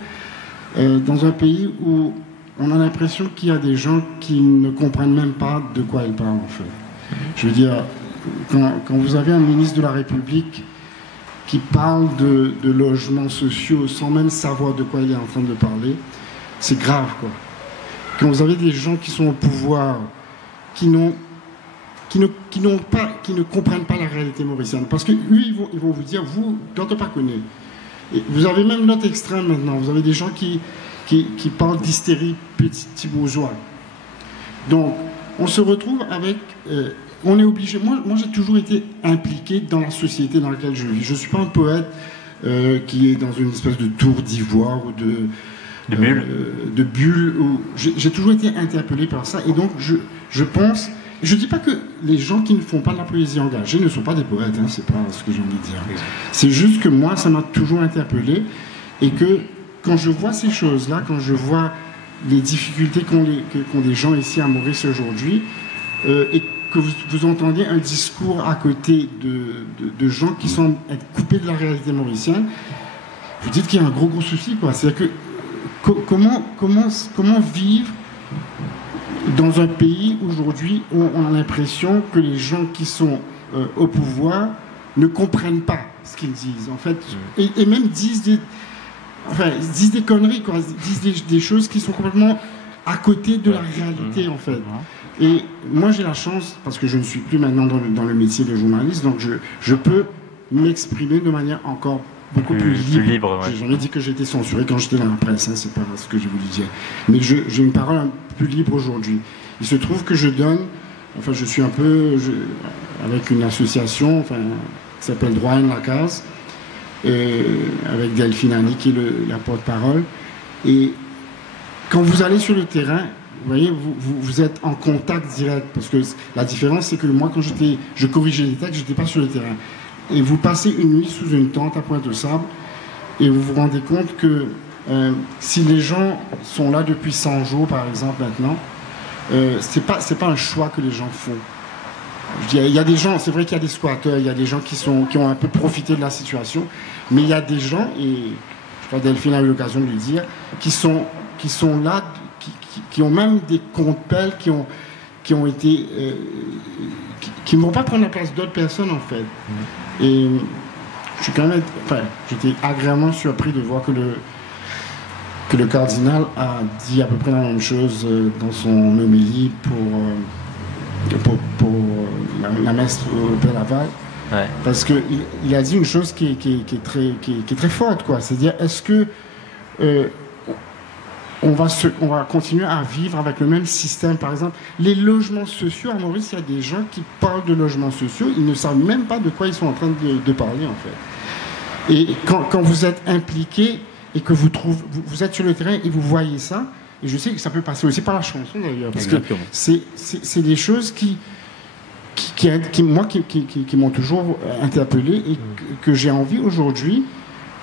dans un pays où on a l'impression qu'il y a des gens qui ne comprennent même pas de quoi ils parlent, en fait. Je veux dire, quand vous avez un ministre de la République qui parle de logements sociaux sans même savoir de quoi il est en train de parler, c'est grave, quoi. Quand vous avez des gens qui sont au pouvoir, qui ne comprennent pas la réalité mauricienne, parce que eux, ils vont vous dire, vous, quand on pas connaît. Et vous avez même l'autre extrême maintenant, vous avez des gens qui parlent d'hystérie petit bourgeois. Donc, on se retrouve avec... on est obligé... Moi j'ai toujours été impliqué dans la société dans laquelle je vis. Je ne suis pas un poète qui est dans une espèce de tour d'ivoire ou de bulle. J'ai toujours été interpellé par ça. Et donc, je pense... Je ne dis pas que les gens qui ne font pas de la poésie engagée ne sont pas des poètes, hein, c'est pas ce que j'ai envie de dire. C'est juste que moi, ça m'a toujours interpellé et que quand je vois ces choses-là, quand je vois les difficultés qu'ont des gens ici à Maurice aujourd'hui, et que vous entendez un discours à côté de gens qui semblent être coupés de la réalité mauricienne, vous dites qu'il y a un gros souci, quoi. C'est-à-dire que comment vivre dans un pays aujourd'hui où on a l'impression que les gens qui sont au pouvoir ne comprennent pas ce qu'ils disent, en fait, et même disent des conneries, quoi, disent des choses qui sont complètement à côté de la réalité, en fait. Et moi, j'ai la chance, parce que je ne suis plus maintenant dans le métier de journaliste, donc je peux m'exprimer de manière encore beaucoup plus libre. Ouais. J'ai jamais dit que j'étais censuré quand j'étais dans la presse, hein, c'est pas ce que j'ai voulu dire. Mais j'ai une parole un peu plus libre aujourd'hui. Il se trouve que je suis un peu avec une association qui s'appelle Droit à la case, avec Delphine Annie qui est la porte-parole. Et quand vous allez sur le terrain, vous voyez, vous êtes en contact direct, parce que la différence, c'est que moi, quand je corrigeais les textes, je n'étais pas sur le terrain. Et vous passez une nuit sous une tente à Pointe-aux-Sables et vous vous rendez compte que si les gens sont là depuis 100 jours, par exemple, maintenant, c'est pas un choix que les gens font. Il y a des gens, c'est vrai qu'il y a des squatteurs, il y a des gens qui ont un peu profité de la situation, mais il y a des gens, et je crois que Delphine a eu l'occasion de le dire, qui sont là, qui ont même des comptes-pelles, qui ont été... qui ne vont pas prendre la place d'autres personnes, en fait. Et je suis quand même... j'étais agréablement surpris de voir que le cardinal a dit à peu près la même chose dans son homélie pour la messe au Père Laval. Ouais. Parce qu'il a dit une chose qui est très forte, quoi. C'est-à-dire, est-ce que... on va continuer à vivre avec le même système. Par exemple, les logements sociaux, à Maurice, il y a des gens qui parlent de logements sociaux, ils ne savent même pas de quoi ils sont en train de parler, en fait. Et quand vous êtes impliqué et que vous êtes sur le terrain et vous voyez ça, et je sais que ça peut passer aussi par la chanson, d'ailleurs, parce Exactement. que c'est des choses qui m'ont toujours interpellé et que j'ai envie aujourd'hui.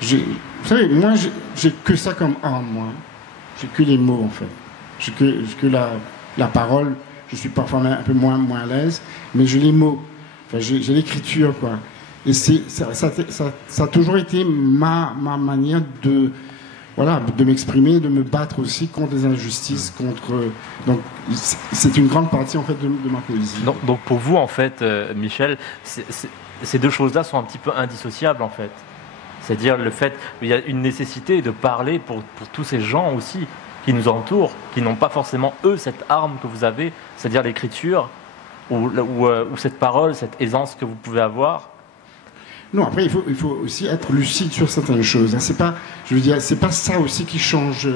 Vous savez, moi, j'ai que ça comme arme, moi. J'ai que les mots, en fait. J'ai que la parole. Je suis parfois un peu moins à l'aise, mais j'ai les mots. Enfin, j'ai l'écriture, quoi. Et ça a toujours été ma manière de m'exprimer, de me battre aussi contre les injustices, donc c'est une grande partie, en fait, de ma poésie. Donc pour vous, en fait, Michel, ces deux choses-là sont un petit peu indissociables, en fait. C'est-à-dire le fait qu'il y a une nécessité de parler pour tous ces gens aussi qui nous entourent, qui n'ont pas forcément, eux, cette arme que vous avez, c'est-à-dire l'écriture, ou cette parole, cette aisance que vous pouvez avoir. Non, après, il faut aussi être lucide sur certaines choses. Hein. C'est pas ça aussi qui change.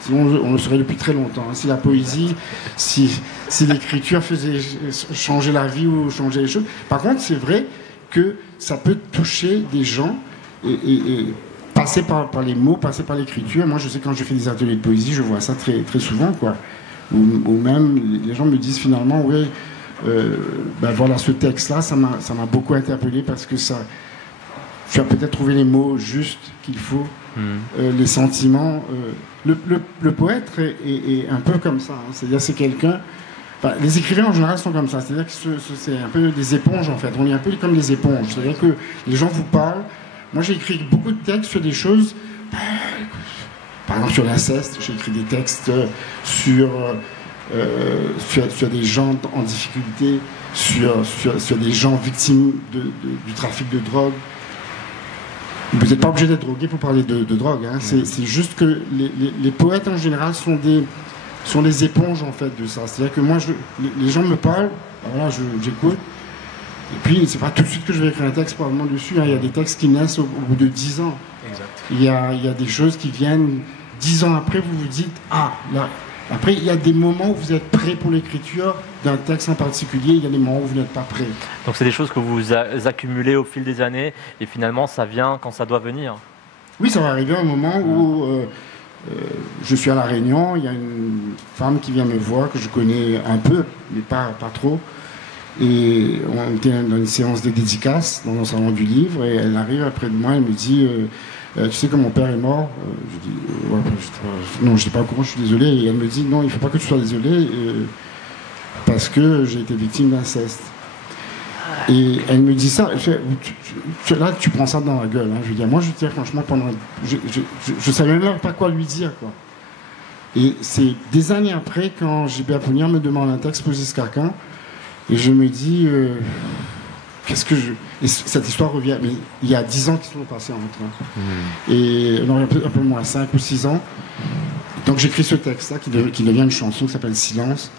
Sinon, on le saurait depuis très longtemps. Hein. Si la poésie, si l'écriture faisait changer la vie ou changer les choses. Par contre, c'est vrai que ça peut toucher des gens et passer par les mots, passer par l'écriture. Moi, je sais quand je fais des ateliers de poésie, je vois ça très, très souvent, quoi. Ou même, les gens me disent finalement, oui, voilà, ce texte-là, ça m'a beaucoup interpellé parce que tu as peut-être trouvé les mots justes qu'il faut, les sentiments. Le poète est un peu comme ça. Hein. C'est-à-dire, c'est quelqu'un. Enfin, les écrivains en général sont comme ça. C'est-à-dire que c'est un peu des éponges en fait. On est un peu comme des éponges. C'est-à-dire que les gens vous parlent. Moi, j'ai écrit beaucoup de textes sur des choses. Par exemple, sur l'inceste, j'ai écrit des textes sur des gens en difficulté, sur des gens victimes du trafic de drogue. Vous n'êtes pas obligé d'être drogué pour parler de drogue. Hein. C'est juste que les poètes en général sont des éponges en fait de ça. C'est-à-dire que moi, les gens me parlent, voilà, j'écoute, et puis c'est pas tout de suite que je vais écrire un texte probablement dessus. Hein. Il y a des textes qui naissent au bout de 10 ans. Exact. Il y a des choses qui viennent 10 ans après, vous vous dites, ah, là. Après, il y a des moments où vous êtes prêt pour l'écriture d'un texte en particulier, il y a des moments où vous n'êtes pas prêt. Donc c'est des choses que vous accumulez au fil des années et finalement ça vient quand ça doit venir. Oui, ça va arriver un moment où je suis à La Réunion, il y a une femme qui vient me voir, que je connais un peu, mais pas trop. Et on était dans une séance de dédicace dans un salon du livre et elle arrive après de moi, elle me dit... tu sais que mon père est mort. Je dis, ouais, non, je n'étais pas au courant, je suis désolé. Et elle me dit, non, il ne faut pas que tu sois désolé parce que j'ai été victime d'inceste. Et elle me dit ça. Là, tu prends ça dans la gueule. Hein. Je veux dire, moi, je dis franchement, je ne savais même pas quoi lui dire. Quoi. Et c'est des années après, quand JB Apollinaire me demande un texte pour Giscarcan, et je me dis... Et cette histoire revient, mais il y a 10 ans qui sont passés entre. Et non, un peu moins, 5 ou 6 ans. Donc j'écris ce texte-là qui devient une chanson qui s'appelle Silence.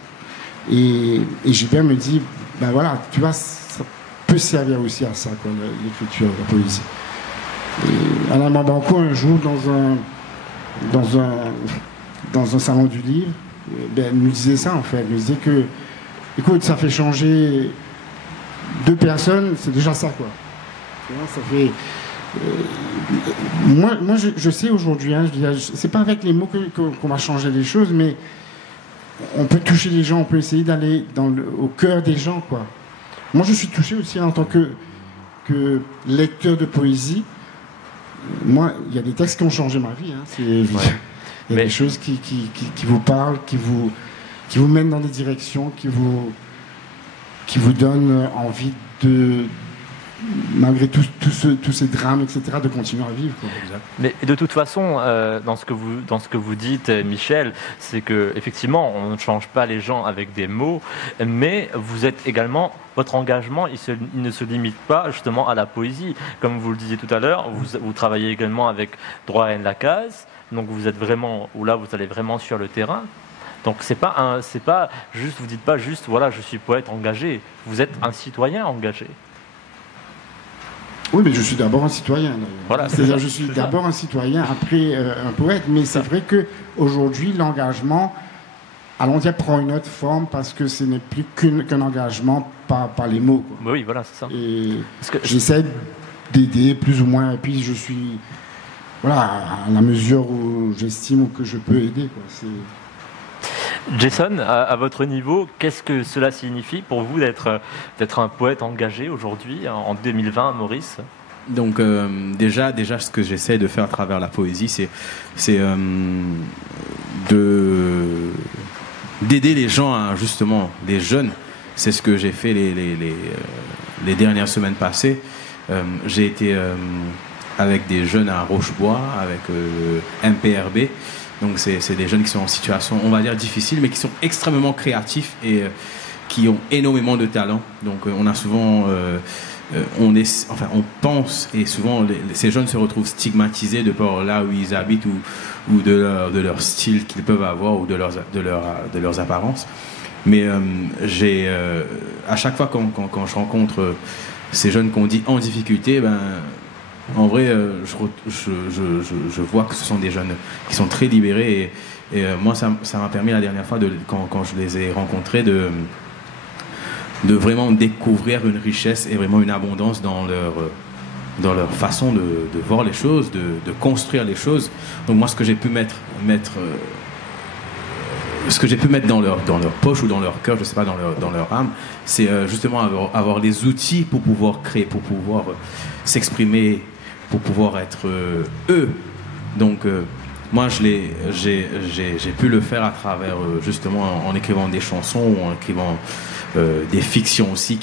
Et Gilbert me dit, ben voilà, tu vois, ça peut servir aussi à ça, quoi, l'écriture, la poésie. Et Alain Mambanco, un jour, dans un salon du livre, elle nous disait ça, en fait. Elle nous disait que, écoute, ça fait changer... 2 personnes, c'est déjà ça, quoi. Ça fait... moi je sais aujourd'hui, hein, c'est pas avec les mots qu'on va changer les choses, mais on peut toucher les gens, on peut essayer d'aller au cœur des gens, quoi. Moi, je suis touché aussi en tant que lecteur de poésie. Moi, il y a des textes qui ont changé ma vie. Hein. Il y a des choses qui vous parlent, qui vous mènent dans des directions, qui vous donne envie de, malgré tous ces drames, etc., de continuer à vivre. Quoi. Mais de toute façon, dans ce que vous dites, Michel, c'est que effectivement, on ne change pas les gens avec des mots, mais vous êtes également, votre engagement, il ne se limite pas justement à la poésie. Comme vous le disiez tout à l'heure, vous travaillez également avec Droit à la case, donc vous êtes vraiment, ou là vous allez vraiment sur le terrain. Donc c'est pas juste, vous dites pas juste voilà, je suis poète engagé, vous êtes un citoyen engagé. Oui, mais je suis d'abord un citoyen. Voilà, c'est-à-dire je suis d'abord un citoyen, après un poète, mais c'est vrai qu'aujourd'hui l'engagement, allons dire, prend une autre forme parce que ce n'est plus qu'un engagement par les mots. Quoi. Oui, voilà, c'est ça. Et j'essaie d'aider plus ou moins, et puis je suis, voilà, à la mesure où j'estime que je peux aider. Quoi. Jason, à votre niveau, qu'est-ce que cela signifie pour vous d'être un poète engagé aujourd'hui, en 2020 à Maurice ? Donc déjà, ce que j'essaie de faire à travers la poésie, c'est d'aider les gens, justement, les jeunes. C'est ce que j'ai fait les dernières semaines passées. J'ai été avec des jeunes à Rochebois, avec MPRB. Donc c'est des jeunes qui sont en situation, on va dire, difficile, mais qui sont extrêmement créatifs et qui ont énormément de talent. Donc on a souvent, on pense, et souvent ces jeunes se retrouvent stigmatisés de par là où ils habitent ou de leur style qu'ils peuvent avoir ou de leurs apparences. Mais à chaque fois quand je rencontre ces jeunes qu'on dit en difficulté, ben, en vrai, je vois que ce sont des jeunes qui sont très libérés et moi, ça m'a permis la dernière fois, quand je les ai rencontrés, de vraiment découvrir une richesse et vraiment une abondance dans leur façon de voir les choses, de construire les choses. Donc moi, ce que j'ai pu mettre dans leur poche ou dans leur cœur, je sais pas, dans leur âme, c'est justement avoir les outils pour pouvoir créer, pour pouvoir s'exprimer, pour pouvoir être eux. Donc moi, j'ai pu le faire à travers justement en écrivant des chansons ou en écrivant des fictions aussi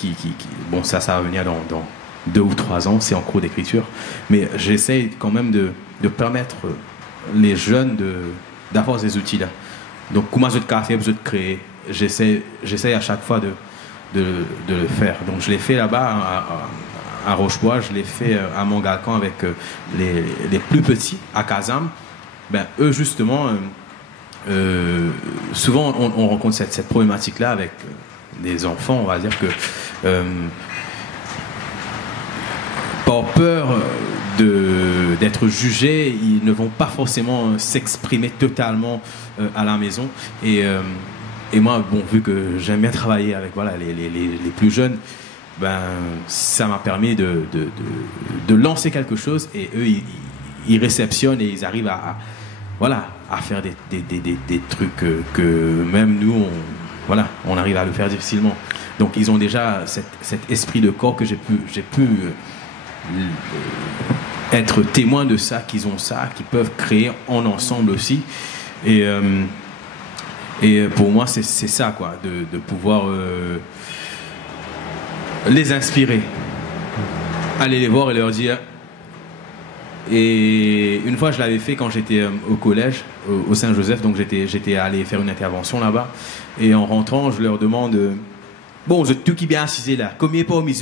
bon, ça va venir dans 2 ou 3 ans, c'est en cours d'écriture, mais j'essaie quand même de permettre les jeunes d'avoir ces outils-là. Donc, comment je café, je créer, j'essaie à chaque fois de le faire. Donc, je l'ai fait là-bas à Rochebois, je l'ai fait à Montgalcan avec les plus petits, à Kazam. Ben, eux, justement, souvent, on rencontre cette problématique-là avec des enfants, on va dire que par peur d'être jugés, ils ne vont pas forcément s'exprimer totalement à la maison. Et moi, bon, vu que j'aime bien travailler avec voilà, les plus jeunes, ben, ça m'a permis de lancer quelque chose et eux, ils réceptionnent et ils arrivent à faire des trucs que même nous, on arrive à le faire difficilement. Donc ils ont déjà cet esprit de corps que j'ai pu être témoin de ça, qu'ils ont ça, qu'ils peuvent créer en ensemble aussi. Et pour moi, c'est ça, quoi, de pouvoir les inspirer, aller les voir et leur dire. Et une fois, je l'avais fait quand j'étais au collège, au Saint-Joseph, donc j'étais allé faire une intervention là-bas. Et en rentrant, je leur demande bon, vous êtes tout qui bien assis là, combien pas mis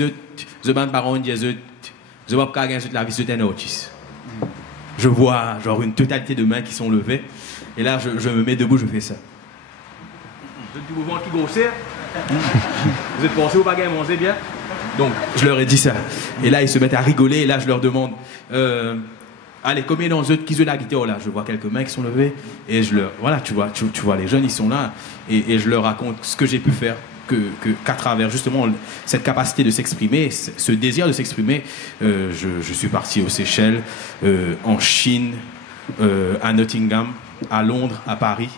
je bande parents dire je vois pas gagner la vie d'un autiste. Je vois genre une totalité de mains qui sont levées et là je me mets debout, je fais ça. Vous êtes du mouvement qui grossir. Vous êtes pensé ou pas gagner manger bien. Donc je leur ai dit ça et là ils se mettent à rigoler et là je leur demande allez, combien dans eux qui ont la guitare là? Je vois quelques mains qui sont levées et je leur voilà, tu vois les jeunes, ils sont là et je leur raconte ce que j'ai pu faire, qu'à travers justement cette capacité de s'exprimer, ce désir de s'exprimer, je suis parti aux Seychelles, en Chine, à Nottingham, à Londres, à Paris.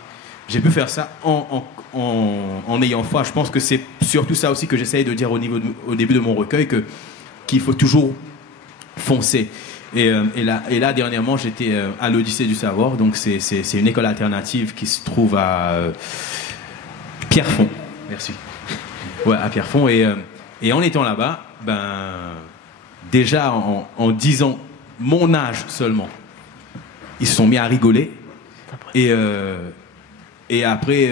J'ai pu faire ça en ayant foi. Je pense que c'est surtout ça aussi que j'essaye de dire au début de mon recueil, qu'il faut toujours foncer. Et là, dernièrement, j'étais à l'Odyssée du Savoir, donc c'est une école alternative qui se trouve à Pierrefonds. Merci. Ouais, à Pierrefonds. Et en étant là-bas, ben, déjà en disant mon âge seulement, ils se sont mis à rigoler. Et après,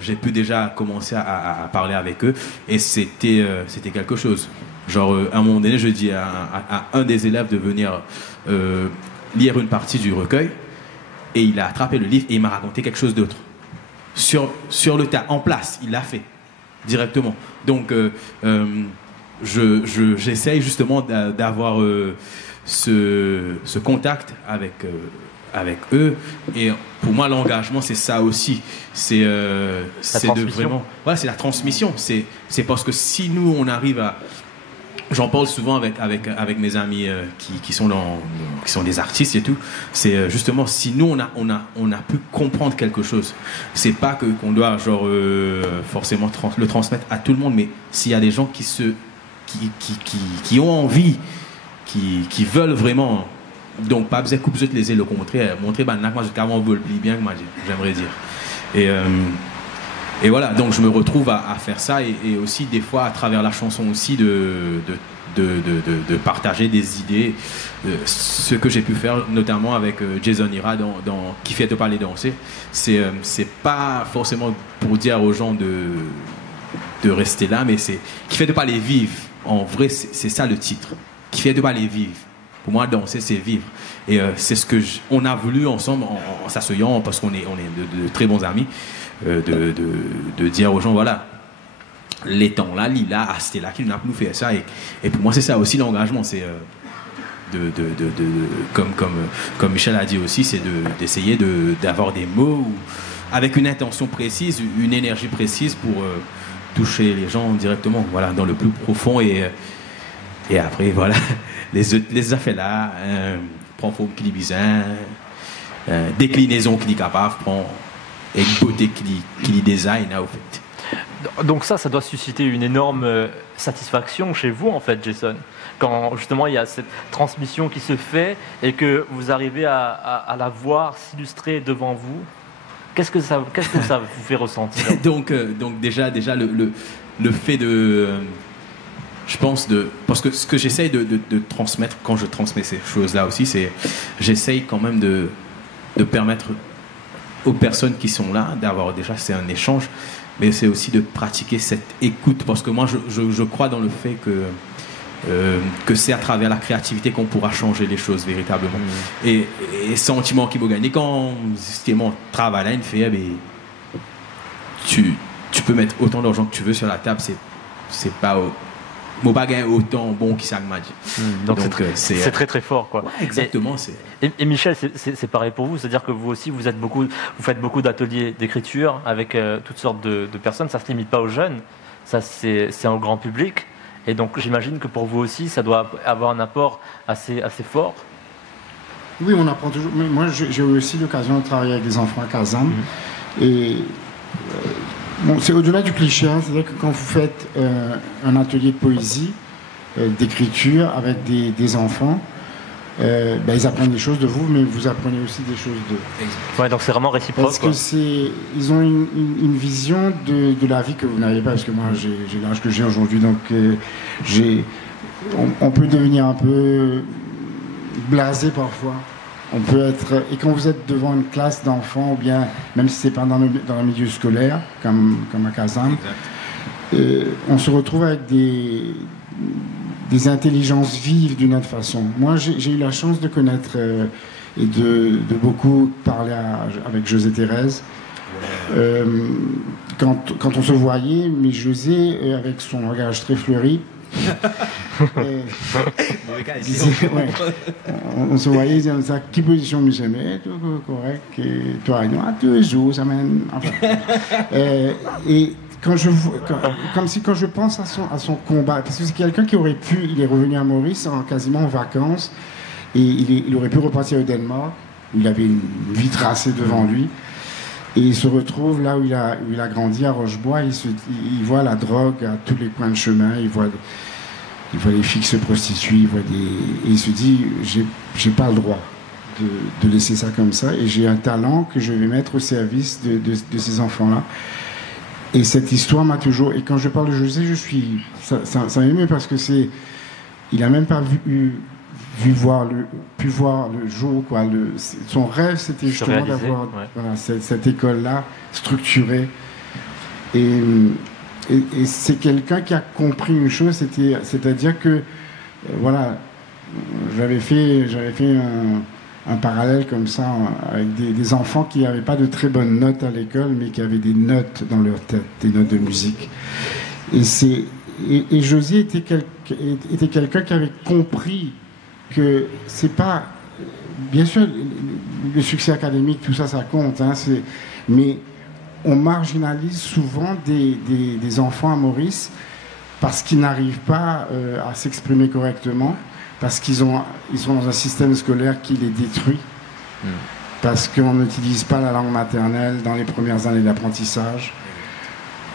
j'ai pu déjà commencer à parler avec eux. Et c'était quelque chose. Genre, à un moment donné, je dis à un des élèves de venir lire une partie du recueil. Et il a attrapé le livre et il m'a raconté quelque chose d'autre. Sur le tas, en place, il l'a fait. Directement. Donc, j'essaye justement d'avoir ce contact avec eux. Et pour moi, l'engagement, c'est ça aussi. C'est de vraiment... Voilà, c'est la transmission. C'est parce que si nous, on arrive à... J'en parle souvent avec mes amis qui sont des artistes et tout. C'est justement, si nous on a pu comprendre quelque chose, c'est pas qu'on doit genre forcément le transmettre à tout le monde, mais s'il y a des gens qui ont envie, qui veulent vraiment, donc pas besoin de les le contraire, montrer ben moi je carrément veut le plus bien que moi j'aimerais dire. Et voilà, donc je me retrouve à faire ça et aussi des fois à travers la chanson aussi de partager des idées, ce que j'ai pu faire notamment avec Jason Ira dans Qui fait de parler danser. C'est pas forcément pour dire aux gens de rester là, mais c'est Qui fait de parler vivre. En vrai, c'est ça le titre. Qui fait de parler vivre. Pour moi, danser, c'est vivre. Et c'est ce que on a voulu ensemble en s'asseyant parce qu'on est de très bons amis. De dire aux gens, voilà, les temps là, Lila, c'était là qu'il a nous faire ça. Et pour moi, c'est ça aussi l'engagement. C'est comme Michel a dit aussi, c'est d'essayer d'avoir des mots avec une intention précise, une énergie précise pour toucher les gens directement, voilà, dans le plus profond. Et après, voilà, les affaires là, prend forme qu'il est bizarre, déclinaison qu'il est capable, prend et beauté qu'il design, au fait. Donc ça doit susciter une énorme satisfaction chez vous, en fait, Jason, quand justement il y a cette transmission qui se fait et que vous arrivez à la voir s'illustrer devant vous. Qu'est-ce que ça vous fait ressentir? donc déjà le fait de... Je pense parce que ce que j'essaye de transmettre quand je transmets ces choses-là aussi, c'est j'essaye quand même de permettre aux personnes qui sont là d'avoir déjà, c'est un échange, mais c'est aussi de pratiquer cette écoute, parce que moi je crois dans le fait que c'est à travers la créativité qu'on pourra changer les choses véritablement. Et sentiment qui va gagner quand justement travail là une fait, tu peux mettre autant d'argent que tu veux sur la table, c'est pas mon bagage autant bon qui ça m'a dit. Donc c'est très très fort, quoi. Ouais, exactement. Et Michel, c'est pareil pour vous, c'est-à-dire que vous aussi vous faites beaucoup d'ateliers d'écriture avec toutes sortes de personnes. Ça se limite pas aux jeunes, ça c'est au grand public. Et donc j'imagine que pour vous aussi ça doit avoir un apport assez fort. Oui, on apprend toujours. Mais moi j'ai eu aussi l'occasion de travailler avec des enfants à Kazan. Et bon, c'est au-delà du cliché, hein, c'est-à-dire que quand vous faites un atelier de poésie, d'écriture avec des enfants, ils apprennent des choses de vous, mais vous apprenez aussi des choses d'eux. Ouais, donc c'est vraiment réciproque. Parce que ils ont une vision de la vie que vous n'avez pas, parce que moi j'ai l'âge que j'ai aujourd'hui, donc on peut devenir un peu blasé parfois. On peut être, et quand vous êtes devant une classe d'enfants, ou bien même si c'est pas dans le milieu scolaire, comme à Kazan, on se retrouve avec des intelligences vives d'une autre façon. Moi, j'ai eu la chance de connaître et de beaucoup parler avec José Thérèse. Quand on se voyait, mais José, avec son langage très fleuri, on se voyait, disant ça, qui position me j'aimais, tout correct, et toi et moi, toujours, ça mène. Enfin. Et quand je pense à son combat, parce que c'est quelqu'un qui aurait pu, il est revenu à Maurice quasiment en vacances, et il aurait pu repartir au Danemark, où il avait une vie tracée devant lui. Et il se retrouve là où il a grandi, à Rochebois. Il voit la drogue à tous les coins de chemin. Il voit les filles qui se prostituent. Et il se dit, j'ai pas le droit de laisser ça comme ça. Et j'ai un talent que je vais mettre au service de ces enfants-là. Et cette histoire m'a toujours... Et quand je parle de José, ça m'émeut parce que il a même pas pu voir le jour, quoi. Son rêve, c'était justement d'avoir cette école-là structurée. Et c'est quelqu'un qui a compris une chose, c'est-à-dire que voilà, j'avais fait un parallèle comme ça avec des enfants qui n'avaient pas de très bonnes notes à l'école, mais qui avaient des notes dans leur tête, des notes de musique. Et José était quelqu'un qui avait compris que c'est pas... Bien sûr, le succès académique, tout ça, ça compte, hein, mais on marginalise souvent des enfants à Maurice parce qu'ils n'arrivent pas à s'exprimer correctement, parce ils sont dans un système scolaire qui les détruit, parce qu'on n'utilise pas la langue maternelle dans les premières années d'apprentissage,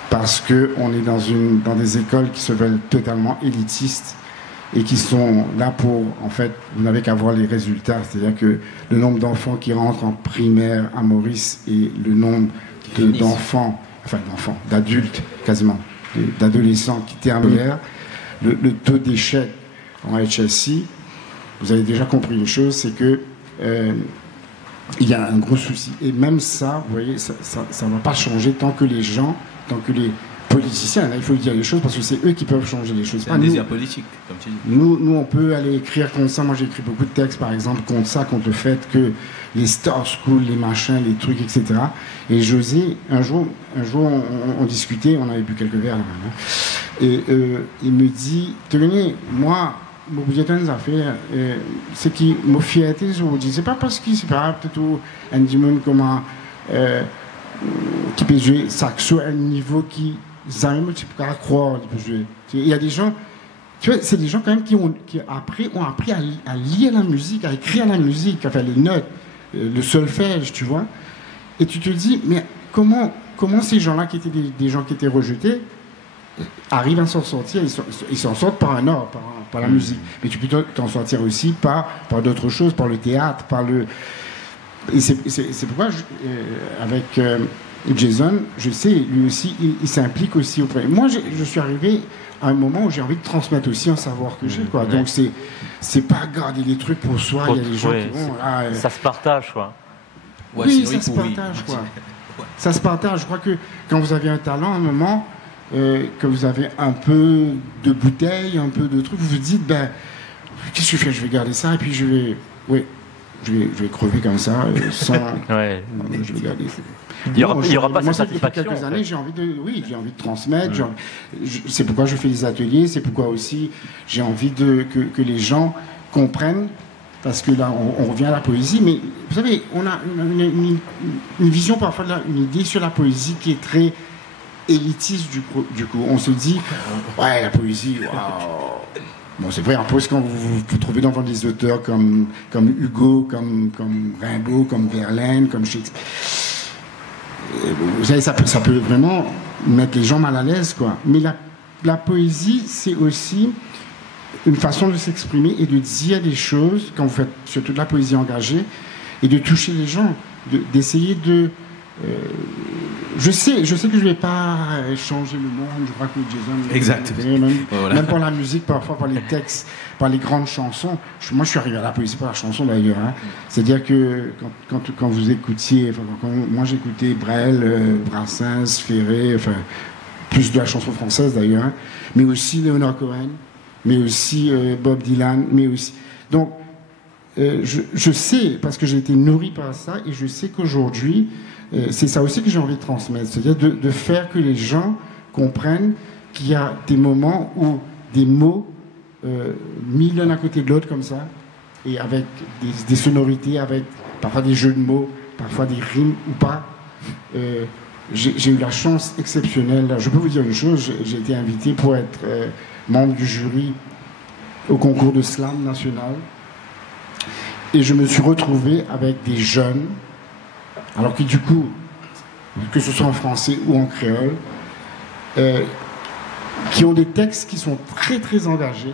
parce qu'on est dans des écoles qui se veulent totalement élitistes, et qui sont là pour, en fait, vous n'avez qu'à voir les résultats. C'est-à-dire que le nombre d'enfants qui rentrent en primaire à Maurice et le nombre d'adultes, quasiment, d'adolescents qui terminent, le taux d'échec en HSI, vous avez déjà compris une chose, c'est que il y a un gros souci. Et même ça, vous voyez, ça ne va pas changer tant que les politiciens, là, il faut dire les choses parce que c'est eux qui peuvent changer les choses. C'est un désir politique, comme tu dis. Nous, on peut aller écrire contre ça. Moi, j'ai écrit beaucoup de textes, par exemple, contre ça, contre le fait que les Star School, les machins, les trucs, etc. Et José, un jour on discutait, on avait bu quelques verres, là, hein, et il me dit, tenez, moi, vous êtes une affaire, c'est qui me fierté, je vous dis, c'est pas parce qu'il c'est pas peut-être un dimanche comment qui peut jouer saxo à un niveau qui tu peux pas croire, il peut jouer. Il y a des gens, tu vois, c'est des gens quand même qui ont appris à lire la musique, à écrire la musique, à faire les notes, le solfège, tu vois. Et tu te dis, mais comment ces gens-là qui étaient des gens qui étaient rejetés arrivent à s'en sortir? Ils s'en sortent par un art, par la musique. Mais tu peux t'en sortir aussi par d'autres choses, par le théâtre, par le... Et c'est pourquoi, avec Jason, je sais, lui aussi, il s'implique aussi auprès. Moi, je suis arrivé à un moment où j'ai envie de transmettre aussi un savoir que j'ai, quoi. Donc, c'est pas garder les trucs pour soi. Il y a des gens qui vont... ça se partage, quoi. Ouais, oui, ça se partage, quoi. Ça se partage. Je crois que quand vous avez un talent, à un moment, que vous avez un peu de bouteille, un peu de trucs, vous vous dites, ben, qu'est-ce que je fais? Je vais garder ça et puis je vais... Oui. Je vais crever comme ça, sans... Ouais. Je vais garder. Il y aura pas cette satisfaction. Depuis quelques années, j'ai envie de transmettre. C'est pourquoi je fais des ateliers. C'est pourquoi aussi j'ai envie que les gens comprennent. Parce que là, on revient à la poésie. Mais vous savez, on a une vision parfois, une idée sur la poésie qui est très élitiste du coup. On se dit, ouais, la poésie, waouh. Bon, c'est vrai, en plus, quand vous trouvez devant des auteurs comme Hugo, comme Rimbaud, comme Verlaine, comme Shakespeare, vous savez, ça peut vraiment mettre les gens mal à l'aise, quoi. Mais la poésie, c'est aussi une façon de s'exprimer et de dire des choses, quand vous faites surtout de la poésie engagée, et de toucher les gens, d'essayer de... je sais que je ne vais pas changer le monde. Je crois que Jason... Exact. Même pour la musique, parfois, par les textes, par les grandes chansons. Moi, je suis arrivé à la poésie par la chanson, d'ailleurs. Hein. C'est-à-dire que quand vous écoutiez... moi, j'écoutais Brel, Brassens, Ferré, enfin, plus de la chanson française, d'ailleurs. Hein, mais aussi Leonard Cohen, mais aussi Bob Dylan, mais aussi... Donc, je sais, parce que j'ai été nourri par ça, et je sais qu'aujourd'hui... c'est ça aussi que j'ai envie de transmettre, c'est-à-dire de faire que les gens comprennent qu'il y a des moments où des mots mis l'un à côté de l'autre comme ça, et avec des sonorités, avec parfois des jeux de mots, parfois des rimes ou pas. J'ai eu la chance exceptionnelle. Je peux vous dire une chose, j'ai été invité pour être membre du jury au concours de slam national, et je me suis retrouvé avec des jeunes. Alors que du coup, que ce soit en français ou en créole, qui ont des textes qui sont très très engagés,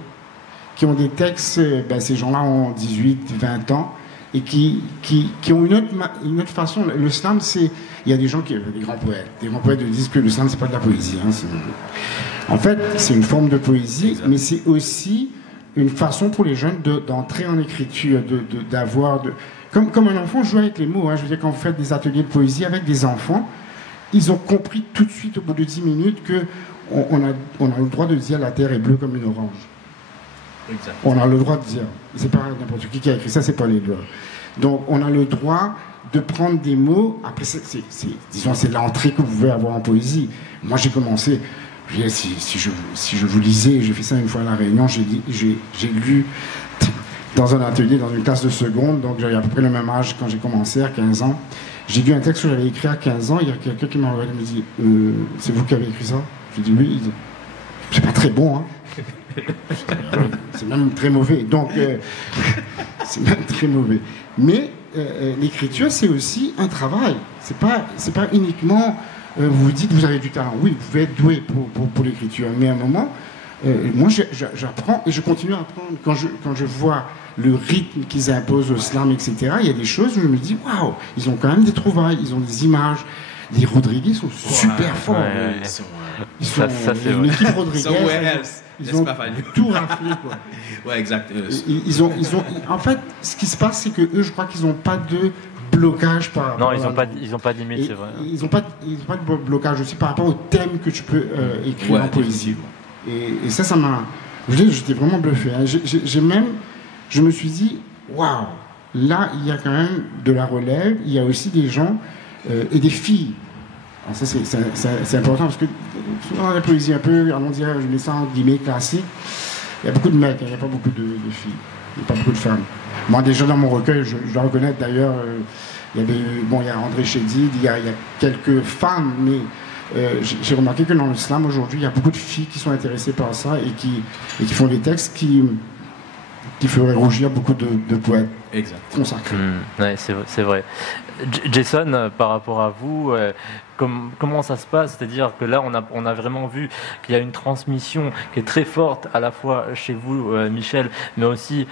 qui ont des textes, ces gens-là ont 18, 20 ans, et qui ont une autre façon. Le slam, il y a des gens des grands poètes disent que le slam, c'est pas de la poésie. Hein, en fait, c'est une forme de poésie, exact. Mais c'est aussi une façon pour les jeunes d'entrer en écriture, d'avoir... Comme un enfant joue avec les mots. Hein. Je veux dire, quand vous faites des ateliers de poésie avec des enfants, ils ont compris tout de suite, au bout de 10 minutes, qu'on a le droit de dire la terre est bleue comme une orange. Exact. On a le droit de dire. C'est pas n'importe qui a écrit ça, c'est pas les lois. Donc, on a le droit de prendre des mots. Après, disons, c'est l'entrée que vous pouvez avoir en poésie. Moi, j'ai commencé... Si je vous lisais, j'ai fait ça une fois à La Réunion, j'ai lu... dans un atelier, dans une classe de seconde, donc j'avais à peu près le même âge quand j'ai commencé, à 15 ans. J'ai lu un texte que j'avais écrit à 15 ans, il y a quelqu'un qui m'a envoyé, il me dit c'est vous qui avez écrit ça? J'ai dit oui. C'est pas très bon, hein. C'est même très mauvais. Donc, c'est même très mauvais. Mais l'écriture, c'est aussi un travail. C'est pas uniquement, vous vous dites, vous avez du talent. Oui, vous pouvez être doué pour l'écriture. Mais à un moment, moi, j'apprends et je continue à apprendre. Quand je vois le rythme qu'ils imposent au slam, etc., il y a des choses où je me dis, waouh, ils ont quand même des trouvailles, ils ont des images. Les Rodriguez sont super forts. Ouais, ils sont une équipe Rodriguez. Ils ont tout raflé, quoi. Ouais, exact. En fait, ce qui se passe, c'est que eux, je crois qu'ils n'ont pas de blocage par rapport Non, ils n'ont pas de limite, c'est vrai. Ils n'ont pas de blocage aussi par rapport au thème que tu peux écrire en poésie. Et ça m'a... J'étais vraiment bluffé. Hein. Je me suis dit, waouh, là, il y a quand même de la relève, il y a aussi des gens et des filles. Alors ça, c'est important parce que souvent dans la poésie un peu, on dirait, je mets ça en guillemets classique, il y a beaucoup de mecs, il n'y a pas beaucoup de filles, il n'y a pas beaucoup de femmes. Moi, déjà dans mon recueil, je dois reconnaître d'ailleurs, il y a André Chédid, il y a quelques femmes, mais j'ai remarqué que dans l'islam aujourd'hui, il y a beaucoup de filles qui sont intéressées par ça et qui font des textes qui feraient rougir beaucoup de poètes consacrés. Ouais, c'est vrai. Jason, par rapport à vous, comment ça se passe? C'est-à-dire que là, on a vraiment vu qu'il y a une transmission qui est très forte, à la fois chez vous, Michel, mais aussi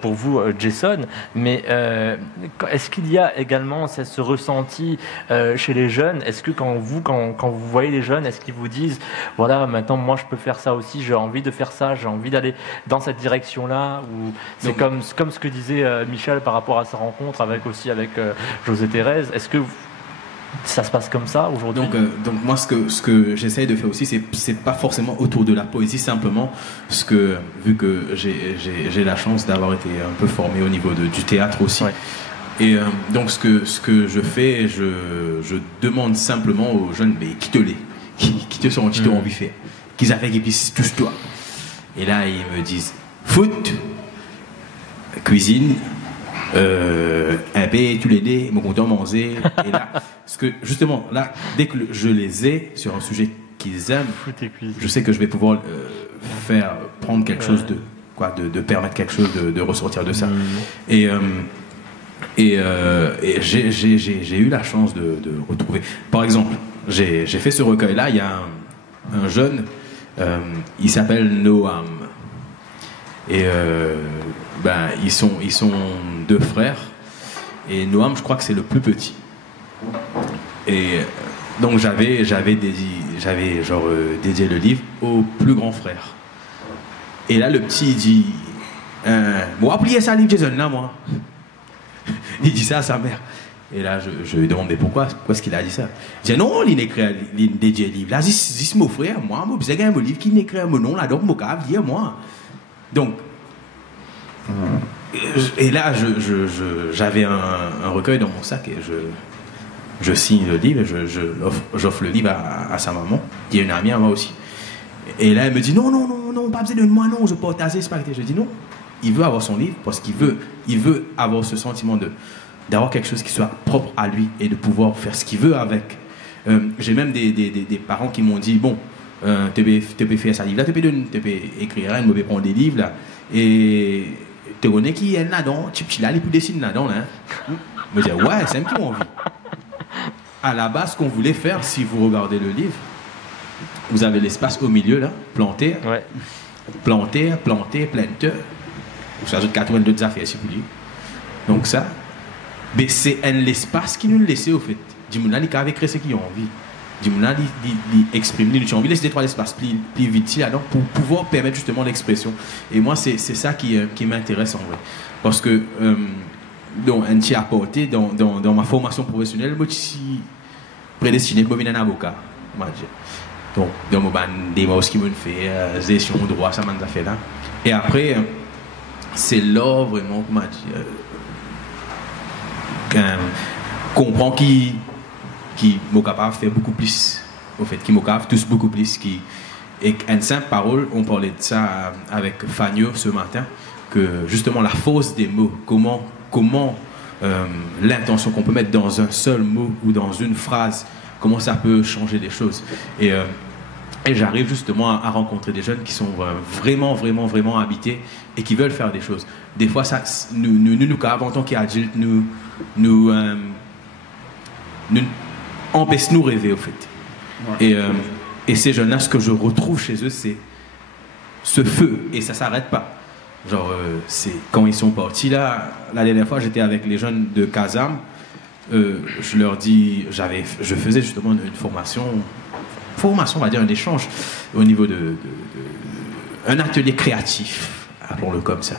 pour vous, Jason. Mais est-ce qu'il y a également ce ressenti chez les jeunes? Est-ce que quand vous voyez les jeunes, est-ce qu'ils vous disent, voilà, maintenant, moi, je peux faire ça aussi, j'ai envie de faire ça, j'ai envie d'aller dans cette direction-là? Ou c'est comme ce que disait Michel par rapport à sa rencontre avec José Thérèse. Est-ce que ça se passe comme ça aujourd'hui? Donc moi, ce que j'essaye de faire aussi, c'est pas forcément autour de la poésie, simplement vu que j'ai la chance d'avoir été un peu formé au niveau du théâtre aussi. Ouais. Et donc ce que je fais, je demande simplement aux jeunes, mais qui te ont envie de faire, qu'ils avaient qu'ils puissent tous toi. Et là ils me disent foot, cuisine. Tous les deux, me content manger. Et là, parce que justement, là, dès que je les ai sur un sujet qu'ils aiment, je sais que je vais pouvoir prendre quelque chose de permettre quelque chose de ressortir de ça. Et j'ai eu la chance de retrouver. Par exemple, j'ai fait ce recueil-là. Il y a un jeune, il s'appelle Noam. Et ils sont deux frères. Et Noam, je crois que c'est le plus petit. Et donc j'avais dédié le livre au plus grand frère. Et là, le petit, il dit moi, plier ça livre Jason là, moi. Il dit ça à sa mère. Et là, je lui demande, mais pourquoi est-ce qu'il a dit ça? Il dit non, il dédié le livre. Là, c'est mon frère, moi, je vais gagner un livre qui n'écrit mon nom là, donc je vais dire moi. Donc, et là, j'avais un recueil dans mon sac et je signe le livre et j'offre le livre à sa maman, qui est une amie à moi aussi. Et là, elle me dit non, pas besoin de moi, non, je partage, c'est pas. Je dis non, il veut avoir son livre parce qu'il veut avoir ce sentiment d'avoir quelque chose qui soit propre à lui et de pouvoir faire ce qu'il veut avec. J'ai même des parents qui m'ont dit bon, tu peux faire ça livre là, tu peux écrire, tu peux prendre des livres là, et tu connais qui est là-dedans, tu là, il peut dessiner là-dedans là. Je me dis ouais, c'est un qui ont envie. À la base, ce qu'on voulait faire, si vous regardez le livre, vous avez l'espace au milieu là, planter, planter, vous ajoutez 82 affaires si vous voulez. Donc ça, mais c'est l'espace qui nous laissait au fait. Dis-moi là, il avait créé ce qu'ils ont envie. Dis-moi là, il exprime, il a envie de laisser 3 espaces plus vite là, donc pour pouvoir permettre justement l'expression. Et moi, c'est ça qui m'intéresse en vrai, parce que donc un petit apporté dans ma formation professionnelle, moi je suis prédestiné pour devenir un avocat. Donc dans mon des mots qui me fait gestion droit, ça m'a fait là. Et après c'est là vraiment comprend qui m'ont capable de faire beaucoup plus, au fait, qui m'ont capable tous beaucoup plus, et une simple parole, on parlait de ça avec Fagno ce matin, que justement la force des mots, comment l'intention qu'on peut mettre dans un seul mot ou dans une phrase, comment ça peut changer les choses. Et j'arrive justement à rencontrer des jeunes qui sont vraiment habités et qui veulent faire des choses. Des fois, ça, nous en tant qu'adultes, nous empêche nous rêver au fait. Ouais. Et ces jeunes-là, ce que je retrouve chez eux, c'est ce feu, et ça s'arrête pas. Genre, c'est quand ils sont partis là, la dernière fois, j'étais avec les jeunes de Kazam, je leur dis, je faisais justement une formation, on va dire un échange au niveau un atelier créatif, appelons-le comme ça.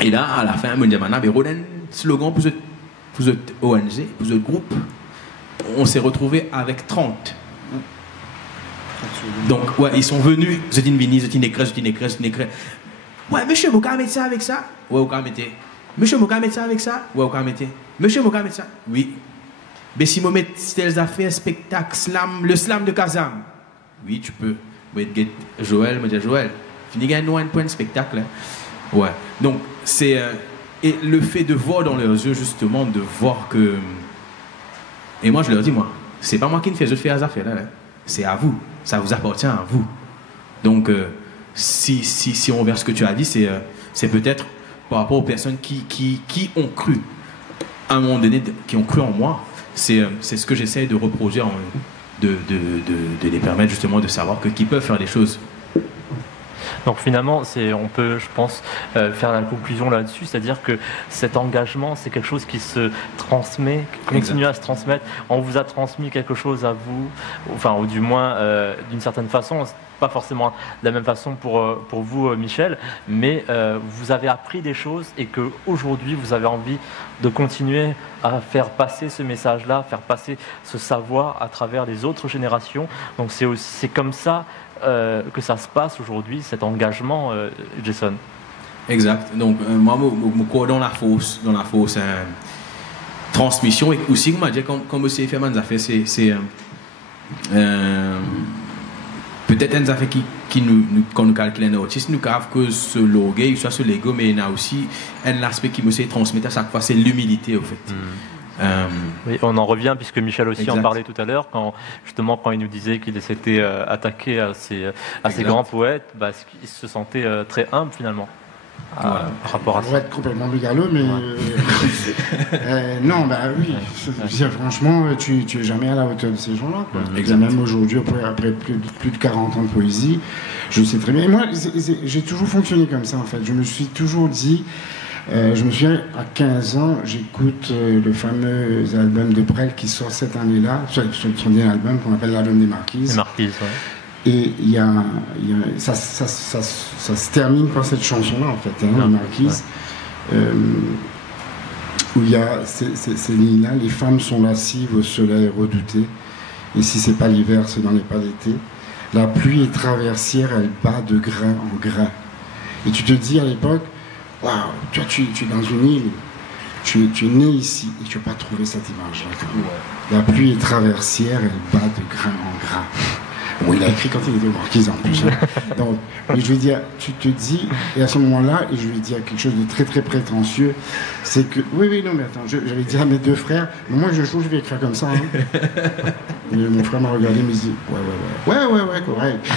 Et là, à la fin, ils me disent, maintenant, mais Roden, slogan pour pour d'autres ONG, pour d'autres groupes, on s'est retrouvé avec 30. Donc, ouais, ils sont venus, je dis Vini, je dis Nécré. Ouais, monsieur, vous pouvez mettre ça avec ça? Ouais, vous pouvez mettre. Monsieur, vous pouvez mettre ça avec ça? Ouais, vous pouvez mettre. Monsieur, vous pouvez mettre ça? Oui. Mais si vous mettez telles affaires, spectacle, slam, le slam de Kazam? Oui, tu peux. Joël, me dit Joël, fini gagner un point de spectacle. Hein. Ouais. Donc, c'est. Et le fait de voir dans leurs yeux, justement, de voir que. Et moi, je leur dis, moi, c'est pas moi qui ne fais, je fais les affaires là. Hein. C'est à vous. Ça vous appartient à vous. Donc, si on verse ce que tu as dit, c'est peut-être par rapport aux personnes qui ont cru, à un moment donné, qui ont cru en moi. C'est ce que j'essaie de reproduire, de les permettre justement de savoir qu'ils peuvent faire des choses. Donc finalement, on peut, je pense, faire la conclusion là-dessus, c'est-à-dire que cet engagement, c'est quelque chose qui se transmet, qui continue à se transmettre. On vous a transmis quelque chose à vous, enfin, ou du moins d'une certaine façon, pas forcément de la même façon pour vous, Michel, mais vous avez appris des choses et qu'aujourd'hui, vous avez envie de continuer à faire passer ce message-là, faire passer ce savoir à travers les autres générations. Donc c'est comme ça que ça se passe aujourd'hui, cet engagement, Jason. Exact. Donc, moi, je crois dans la fausse transmission. Et aussi, comme je dis, comme aussi fait des affaires, c'est peut-être une affaire quand nous calculons un autiste, nous avons que ce logo, soit ce Lego, mais il y a aussi un aspect qui me sait transmettre à chaque fois, c'est l'humilité, au fait. Oui, on en revient puisque Michel aussi exact. en parlait tout à l'heure quand il nous disait qu'il s'était attaqué à ces grands poètes, il se sentait très humble finalement par rapport à ça. On va être complètement mégalo, mais non, oui. Franchement, tu es jamais à la hauteur de ces gens-là. Même aujourd'hui, après plus de 40 ans de poésie, je sais très bien. Et moi, j'ai toujours fonctionné comme ça en fait. Je me suis toujours dit. Je me souviens, à 15 ans, j'écoute le fameux album de Brel qui sort cette année-là, son dernier album qu'on appelle l'album des Marquises. Les Marquises, ouais. Et ça se termine par cette chanson-là, en fait, les Marquises, où il y a ces lignes-là, les femmes sont lascives au soleil redouté, et si c'est pas l'hiver, ce n'en est pas l'été. La pluie est traversière, elle bat de grain en grain. Et tu te dis à l'époque, waouh, toi tu es dans une île, tu es né ici et tu n'as pas trouvé cette image-là. La pluie est traversière, elle bat de grain en grain. Bon, il a écrit quand il était au Marquise en plus. Donc, mais je veux dire, tu te dis, et à ce moment-là, et je vais dire quelque chose de très très prétentieux, c'est que, oui, non, mais attends, j'allais dire à mes deux frères, mais moi je vais écrire comme ça. Hein. Et mon frère m'a regardé, me dit, ouais, correct.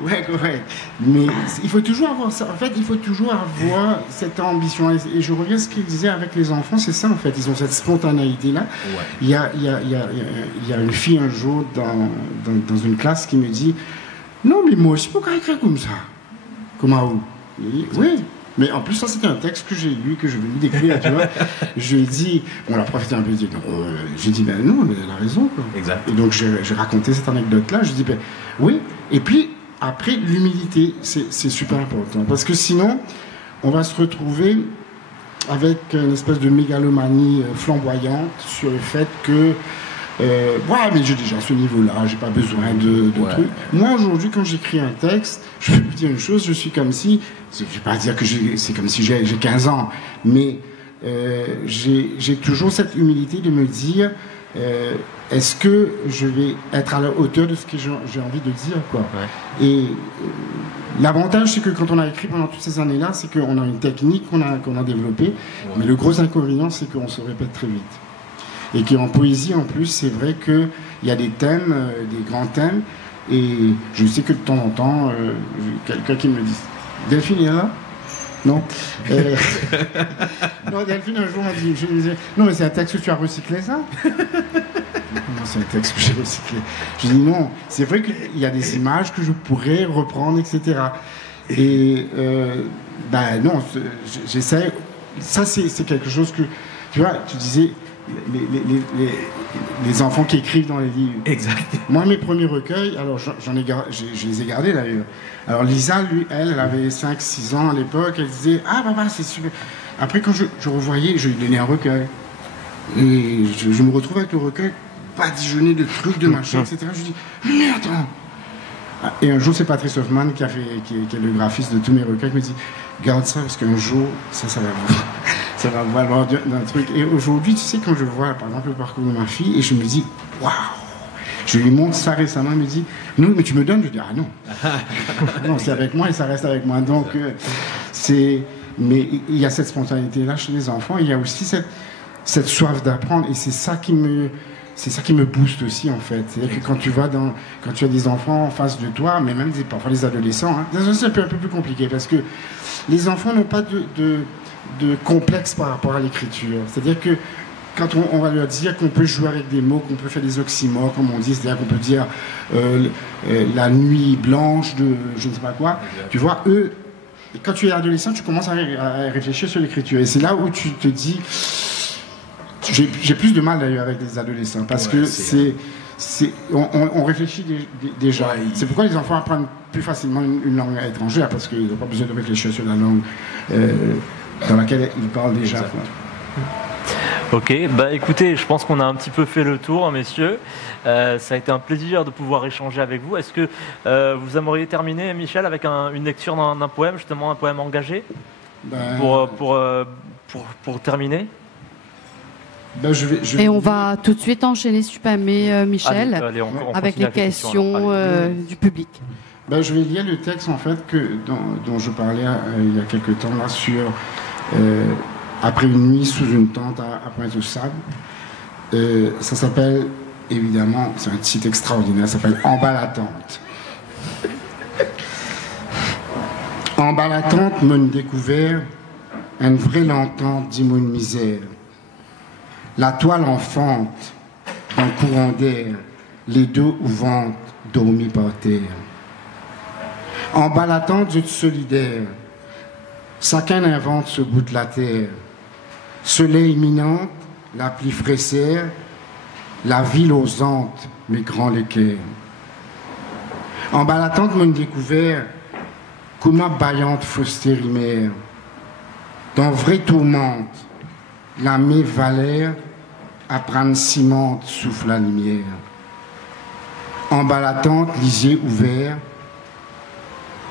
Ouais, correct. Mais il faut toujours avoir ça. En fait, il faut toujours avoir cette ambition. Et je reviens à ce qu'il disait avec les enfants, c'est ça en fait. Ils ont cette spontanéité-là. Ouais. Il y a une fille un jour dans une classe qui me dit non, mais moi aussi, pourquoi écrire comme ça? Comment où? Oui. Mais en plus, ça, c'était un texte que j'ai lu, que je venais d'écrire, tu vois. Je lui ai dit, bon, la prof était un peu dit, j'ai dit, ben non, mais elle a raison, quoi. Exact. Et donc, j'ai raconté cette anecdote-là. Je dis, ben oui. Et puis, après, l'humilité, c'est super important. Parce que sinon, on va se retrouver avec une espèce de mégalomanie flamboyante sur le fait que ouais, mais j'ai déjà ce niveau-là, j'ai pas besoin de trucs. Moi, aujourd'hui, quand j'écris un texte, je vais vous dire une chose, je suis comme si, je vais pas dire que c'est comme si j'ai 15 ans, mais j'ai toujours cette humilité de me dire est-ce que je vais être à la hauteur de ce que j'ai envie de dire, quoi. Ouais. Et l'avantage, c'est que quand on a écrit pendant toutes ces années-là, c'est qu'on a une technique qu'on a développée, ouais. Mais le gros inconvénient, c'est qu'on se répète très vite. Et qu'en poésie, en plus, c'est vrai qu'il y a des thèmes, des grands thèmes, et je sais que de temps en temps, quelqu'un qui me dit « Delphine, est là ?» Non. Non, Delphine, un jour, je me disais « Non, mais c'est un texte que tu as recyclé, ça ?» Non, c'est un texte que j'ai recyclé. Je dis non, c'est vrai qu'il y a des images que je pourrais reprendre, etc. Et ben non, j'essaie. Ça, c'est quelque chose que, tu vois, tu disais, les enfants qui écrivent dans les livres. Exact. Moi, mes premiers recueils, alors je les ai gardés d'ailleurs. Alors Lisa, elle avait 5-6 ans à l'époque, elle disait « Ah, papa, c'est super ». Après, quand je revoyais, je lui donnais un recueil. Et je me retrouve avec le recueil, badigeonné de trucs, de machins, etc. Je dis « Mais attends !» Et un jour, c'est Patrice Hoffman qui est le graphiste de tous mes recueils, qui me dit « Garde ça, parce qu'un jour, ça va valoir d'un truc. » Et aujourd'hui, tu sais, quand je vois, par exemple, le parcours de ma fille, et je me dis « Waouh !» Je lui montre ça récemment, elle me dit « Non, mais tu me donnes ?» Je dis « Ah non, non, c'est avec moi et ça reste avec moi. » Donc, mais il y a cette spontanéité-là chez les enfants, il y a aussi cette soif d'apprendre, et c'est ça qui me booste aussi, en fait. C'est-à-dire que quand tu as des enfants en face de toi, mais même parfois les adolescents, c'est un peu plus compliqué, parce que les enfants n'ont pas de complexe par rapport à l'écriture. C'est-à-dire que quand on va leur dire qu'on peut jouer avec des mots, qu'on peut faire des oxymores, comme on dit, c'est-à-dire qu'on peut dire la nuit blanche de je ne sais pas quoi, tu vois, eux, quand tu es adolescent, tu commences à réfléchir sur l'écriture. Et c'est là où tu te dis... J'ai plus de mal d'ailleurs avec les adolescents, parce que on réfléchit déjà. Ouais, c'est pourquoi les enfants apprennent plus facilement une langue étrangère, parce qu'ils n'ont pas besoin de réfléchir sur la langue dans laquelle ils parlent déjà. Ok, bah écoutez, je pense qu'on a un petit peu fait le tour, messieurs. Ça a été un plaisir de pouvoir échanger avec vous. Est-ce que vous aimeriez terminer, Michel, avec une lecture d'un poème, justement un poème engagé, pour terminer? Ben, Et on va tout de suite enchaîner, si tu permets, Michel, on avec les questions du public. Ben, je vais lire le texte, en fait, dont je parlais il y a quelques temps, là, sur Après une nuit sous une tente à Pointe-aux-Sables. Ça s'appelle, évidemment, c'est un titre extraordinaire, ça s'appelle « En bas la tente ». En bas la tente, mon découvert, une vraie lentante d'immonde misère. La toile enfante, dans courant d'air, les deux ouvantes, dormis par terre. En bas la tente, je suis solidaire. Chacun invente ce bout de la terre. Soleil imminent, la pluie fraissère, la ville osante, mes grands l'équerre. En bas la tente, mon découvert, comment baillante fausseté rimaire. Dans vraie tourmente, la main valère, à prendre cimente souffle la lumière. En bas la tente, lisier ouvert,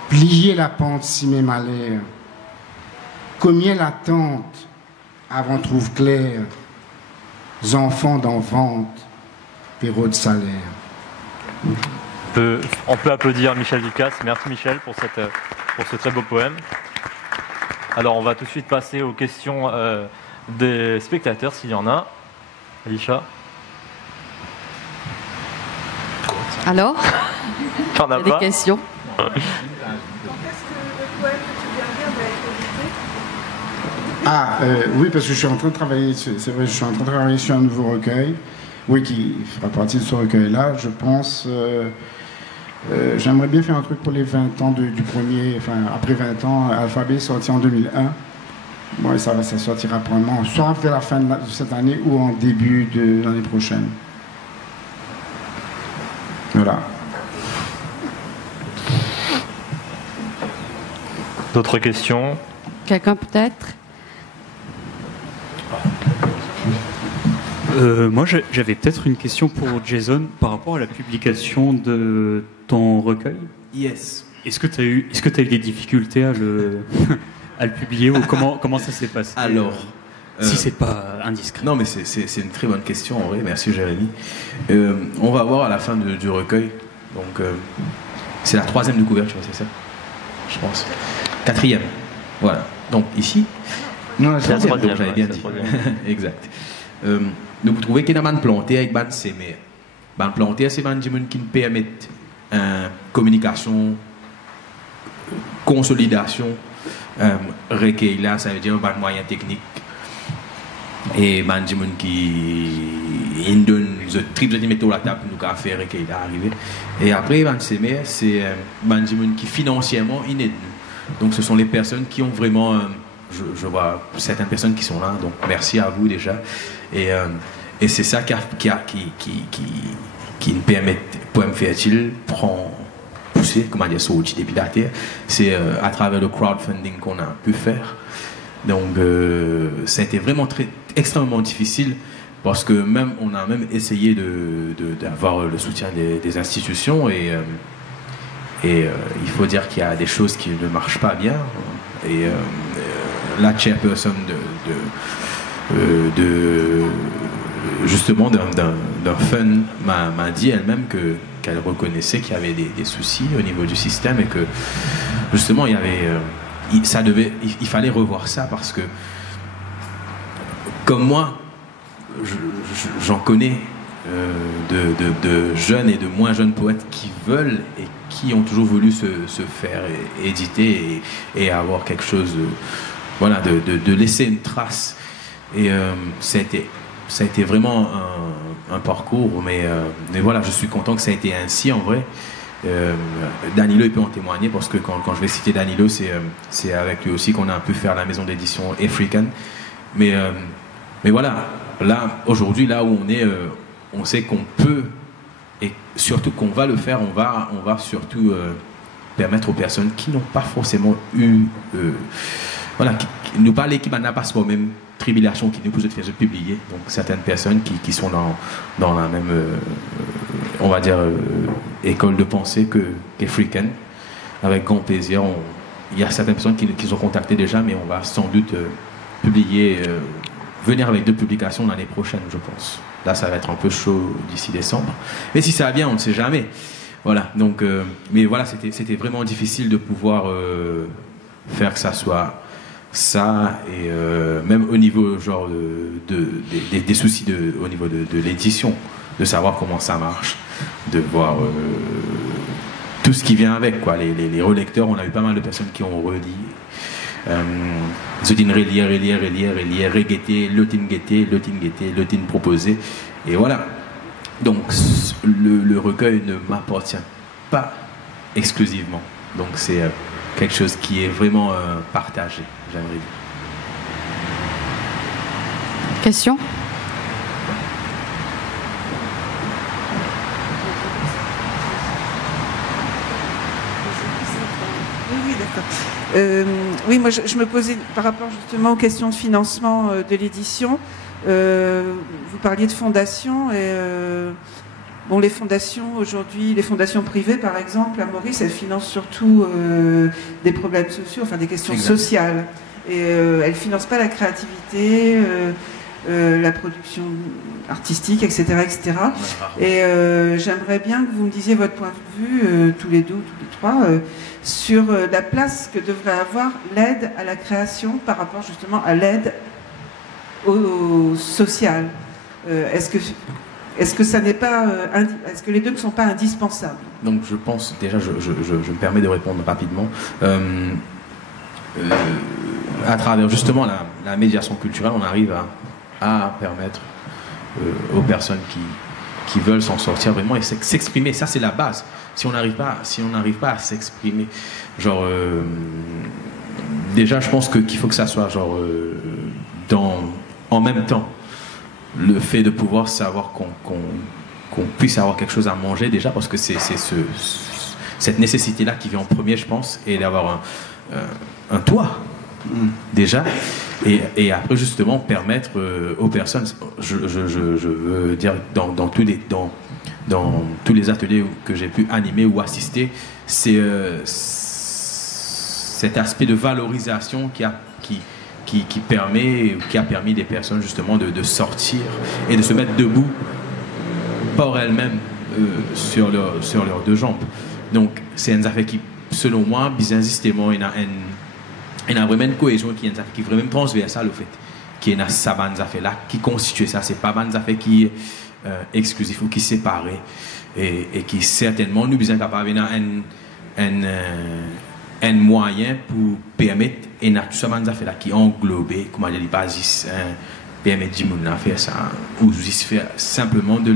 plier la pente si même à l'air. Combien la tente avant trouve clair, enfants d'enfante, pérode salaire. On peut applaudir Michel Ducasse. Merci Michel pour ce très beau poème. Alors on va tout de suite passer aux questions des spectateurs, s'il y en a. Alicia. Alors, T'en as des questions? Quand est-ce que le poème que tu viens de lire va être édité? Oui, parce que je suis en train de travailler, c'est vrai, je suis en train de travailler sur un nouveau recueil, oui, qui fera partie de ce recueil-là. Je pense, j'aimerais bien faire un truc pour les 20 ans du premier, enfin, après 20 ans, Alphabet sorti en 2001. Bon, ça sortira probablement soit vers la fin de cette année ou en début de l'année prochaine. Voilà. D'autres questions? Quelqu'un peut-être? Moi, j'avais peut-être une question pour Jason par rapport à la publication de ton recueil. Yes. Est-ce que tu as eu des difficultés à le publier ou comment ça s'est passé? Alors, si c'est pas indiscret. Non, mais c'est une très bonne question en vrai. Merci Jérémy. On va voir à la fin du recueil. Donc, c'est la 3e de couverture, c'est ça? Je pense. 4e. Voilà. Donc ici. Non, c'est la 3e, j'avais bien dit. Exact. Nous vous trouvez qu'il y a un planté avec ban sémère. Ban planté, c'est ban qui nous permettent communication, consolidation, recueil là, ça veut dire ban moyen technique. Et ban qui donne le trip de mettre la table pour nous faire recueil là arriver. Et après ban sémère, c'est ban qui financièrement il aide nous. Donc ce sont les personnes qui ont vraiment je vois certaines personnes qui sont là, donc merci à vous déjà. Et c'est ça qui me permet, pour me faire-il, prend pousser, comment dire, sur depuis la terre. C'est à travers le crowdfunding qu'on a pu faire. Donc ça a été vraiment extrêmement difficile parce que même on a même essayé d'avoir le soutien des institutions et il faut dire qu'il y a des choses qui ne marchent pas bien. Et la chairperson justement d'un fund m'a dit elle-même qu'elle reconnaissait qu'il y avait des soucis au niveau du système et que justement il y avait il fallait revoir ça parce que comme moi j'en connais de jeunes et de moins jeunes poètes qui veulent et qui ont toujours voulu se faire éditer et avoir quelque chose voilà, de laisser une trace. Et ça a été vraiment un parcours, mais voilà, je suis content que ça a été ainsi en vrai. Danilo il peut en témoigner parce que quand je vais citer Danilo, c'est avec lui aussi qu'on a pu faire la maison d'édition African. Mais voilà, là aujourd'hui, là où on est, on sait qu'on peut et surtout qu'on va le faire, on va surtout permettre aux personnes qui n'ont pas forcément eu voilà, nous parler qui n'a pas ce même tribulation qui nous pousse de faire publier. Donc certaines personnes qui sont dans la même on va dire école de pensée qu'African, avec grand plaisir. Il y a certaines personnes qui sont contactées déjà, mais on va sans doute publier, venir avec 2 publications l'année prochaine, je pense. Là, ça va être un peu chaud d'ici décembre. Mais si ça va bien, on ne sait jamais. Voilà. Donc, mais voilà, c'était vraiment difficile de pouvoir faire que ça soit ça et même au niveau genre des soucis au niveau de l'édition, de savoir comment ça marche, de voir tout ce qui vient avec quoi, les relecteurs. On a eu pas mal de personnes qui ont redit Zodine relire, reggaeter, l'autin proposer, et voilà. Donc le recueil ne m'appartient pas exclusivement, donc c'est quelque chose qui est vraiment partagé, j'aimerais dire. Question ? Oui, d'accord. Oui, moi je me posais par rapport justement aux questions de financement de l'édition. Vous parliez de fondations et bon, les fondations aujourd'hui, les fondations privées par exemple, à Maurice, elles financent surtout des problèmes sociaux, enfin des questions sociales. Et elles ne financent pas la créativité, la production artistique, etc. etc. Et j'aimerais bien que vous me disiez votre point de vue, tous les deux ou tous les trois, sur la place que devrait avoir l'aide à la création par rapport justement à l'aide au social. Est-ce que ça n'est pas, est-ce que les deux ne sont pas indispensables? Donc je pense déjà, je me permets de répondre rapidement. À travers justement la médiation culturelle, on arrive à permettre aux personnes qui veulent s'en sortir vraiment et s'exprimer. Ça, c'est la base. Si on n'arrive pas à s'exprimer, genre déjà, je pense qu'il faut que ça soit genre en même temps le fait de pouvoir savoir qu'on puisse avoir quelque chose à manger déjà, parce que c'est cette nécessité-là qui vient en premier, je pense, et d'avoir un toit déjà, et après justement permettre aux personnes, je veux dire dans tous les ateliers que j'ai pu animer ou assister, c'est cet aspect de valorisation qui a permis des personnes justement de sortir et de se mettre debout par elles-mêmes sur leurs 2 jambes. Donc c'est une affaire qui, selon moi, bien justement, il y a vraiment une cohésion qui est vraiment transversale au fait, qui est ça bonne affaire là qui constitue ça. C'est pas bonne affaire qui est exclusif ou qui sépare, et qui certainement nous sommes capables un moyen pour permettre et tout ça bonne affaire là qui englobé, comment dire, les bases permettre de faire ça, ou juste faire simplement de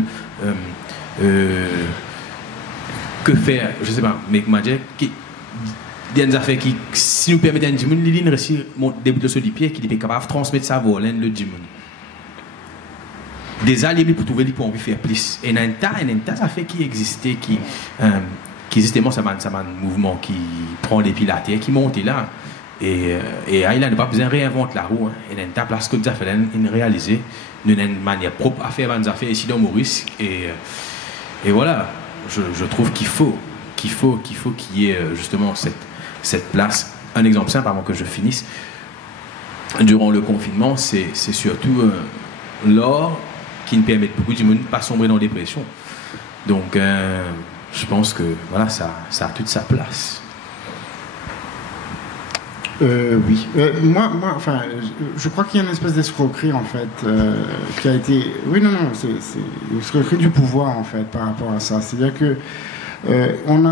que faire, je sais pas, mais comment dire, des affaires qui, si nous permettons à Jimoun, il réussit débuter sur les pieds, qui est capable de transmettre sa voix, le Jimoun. Des alliés pour trouver les pour faire plus. Et il y a un tas d'affaires qui existaient, qui justement, ça un mouvement qui prend les pilates, qui monte là. Et il n'a pas besoin de réinventer la roue. Il y a un tas de places que des affaires réalisées, d'une manière propre à faire des affaires ici dans Maurice. Et voilà, je trouve qu'il faut qu'il y ait justement cette place. Un exemple simple avant que je finisse. Durant le confinement, c'est surtout l'or qui nous permet beaucoup de ne pas sombrer dans la dépression. Donc, je pense que voilà, ça a toute sa place. Oui. Moi, enfin, je crois qu'il y a une espèce d'escroquerie, en fait, qui a été... Oui, non, c'est une escroquerie du pouvoir, en fait, par rapport à ça. C'est-à-dire que on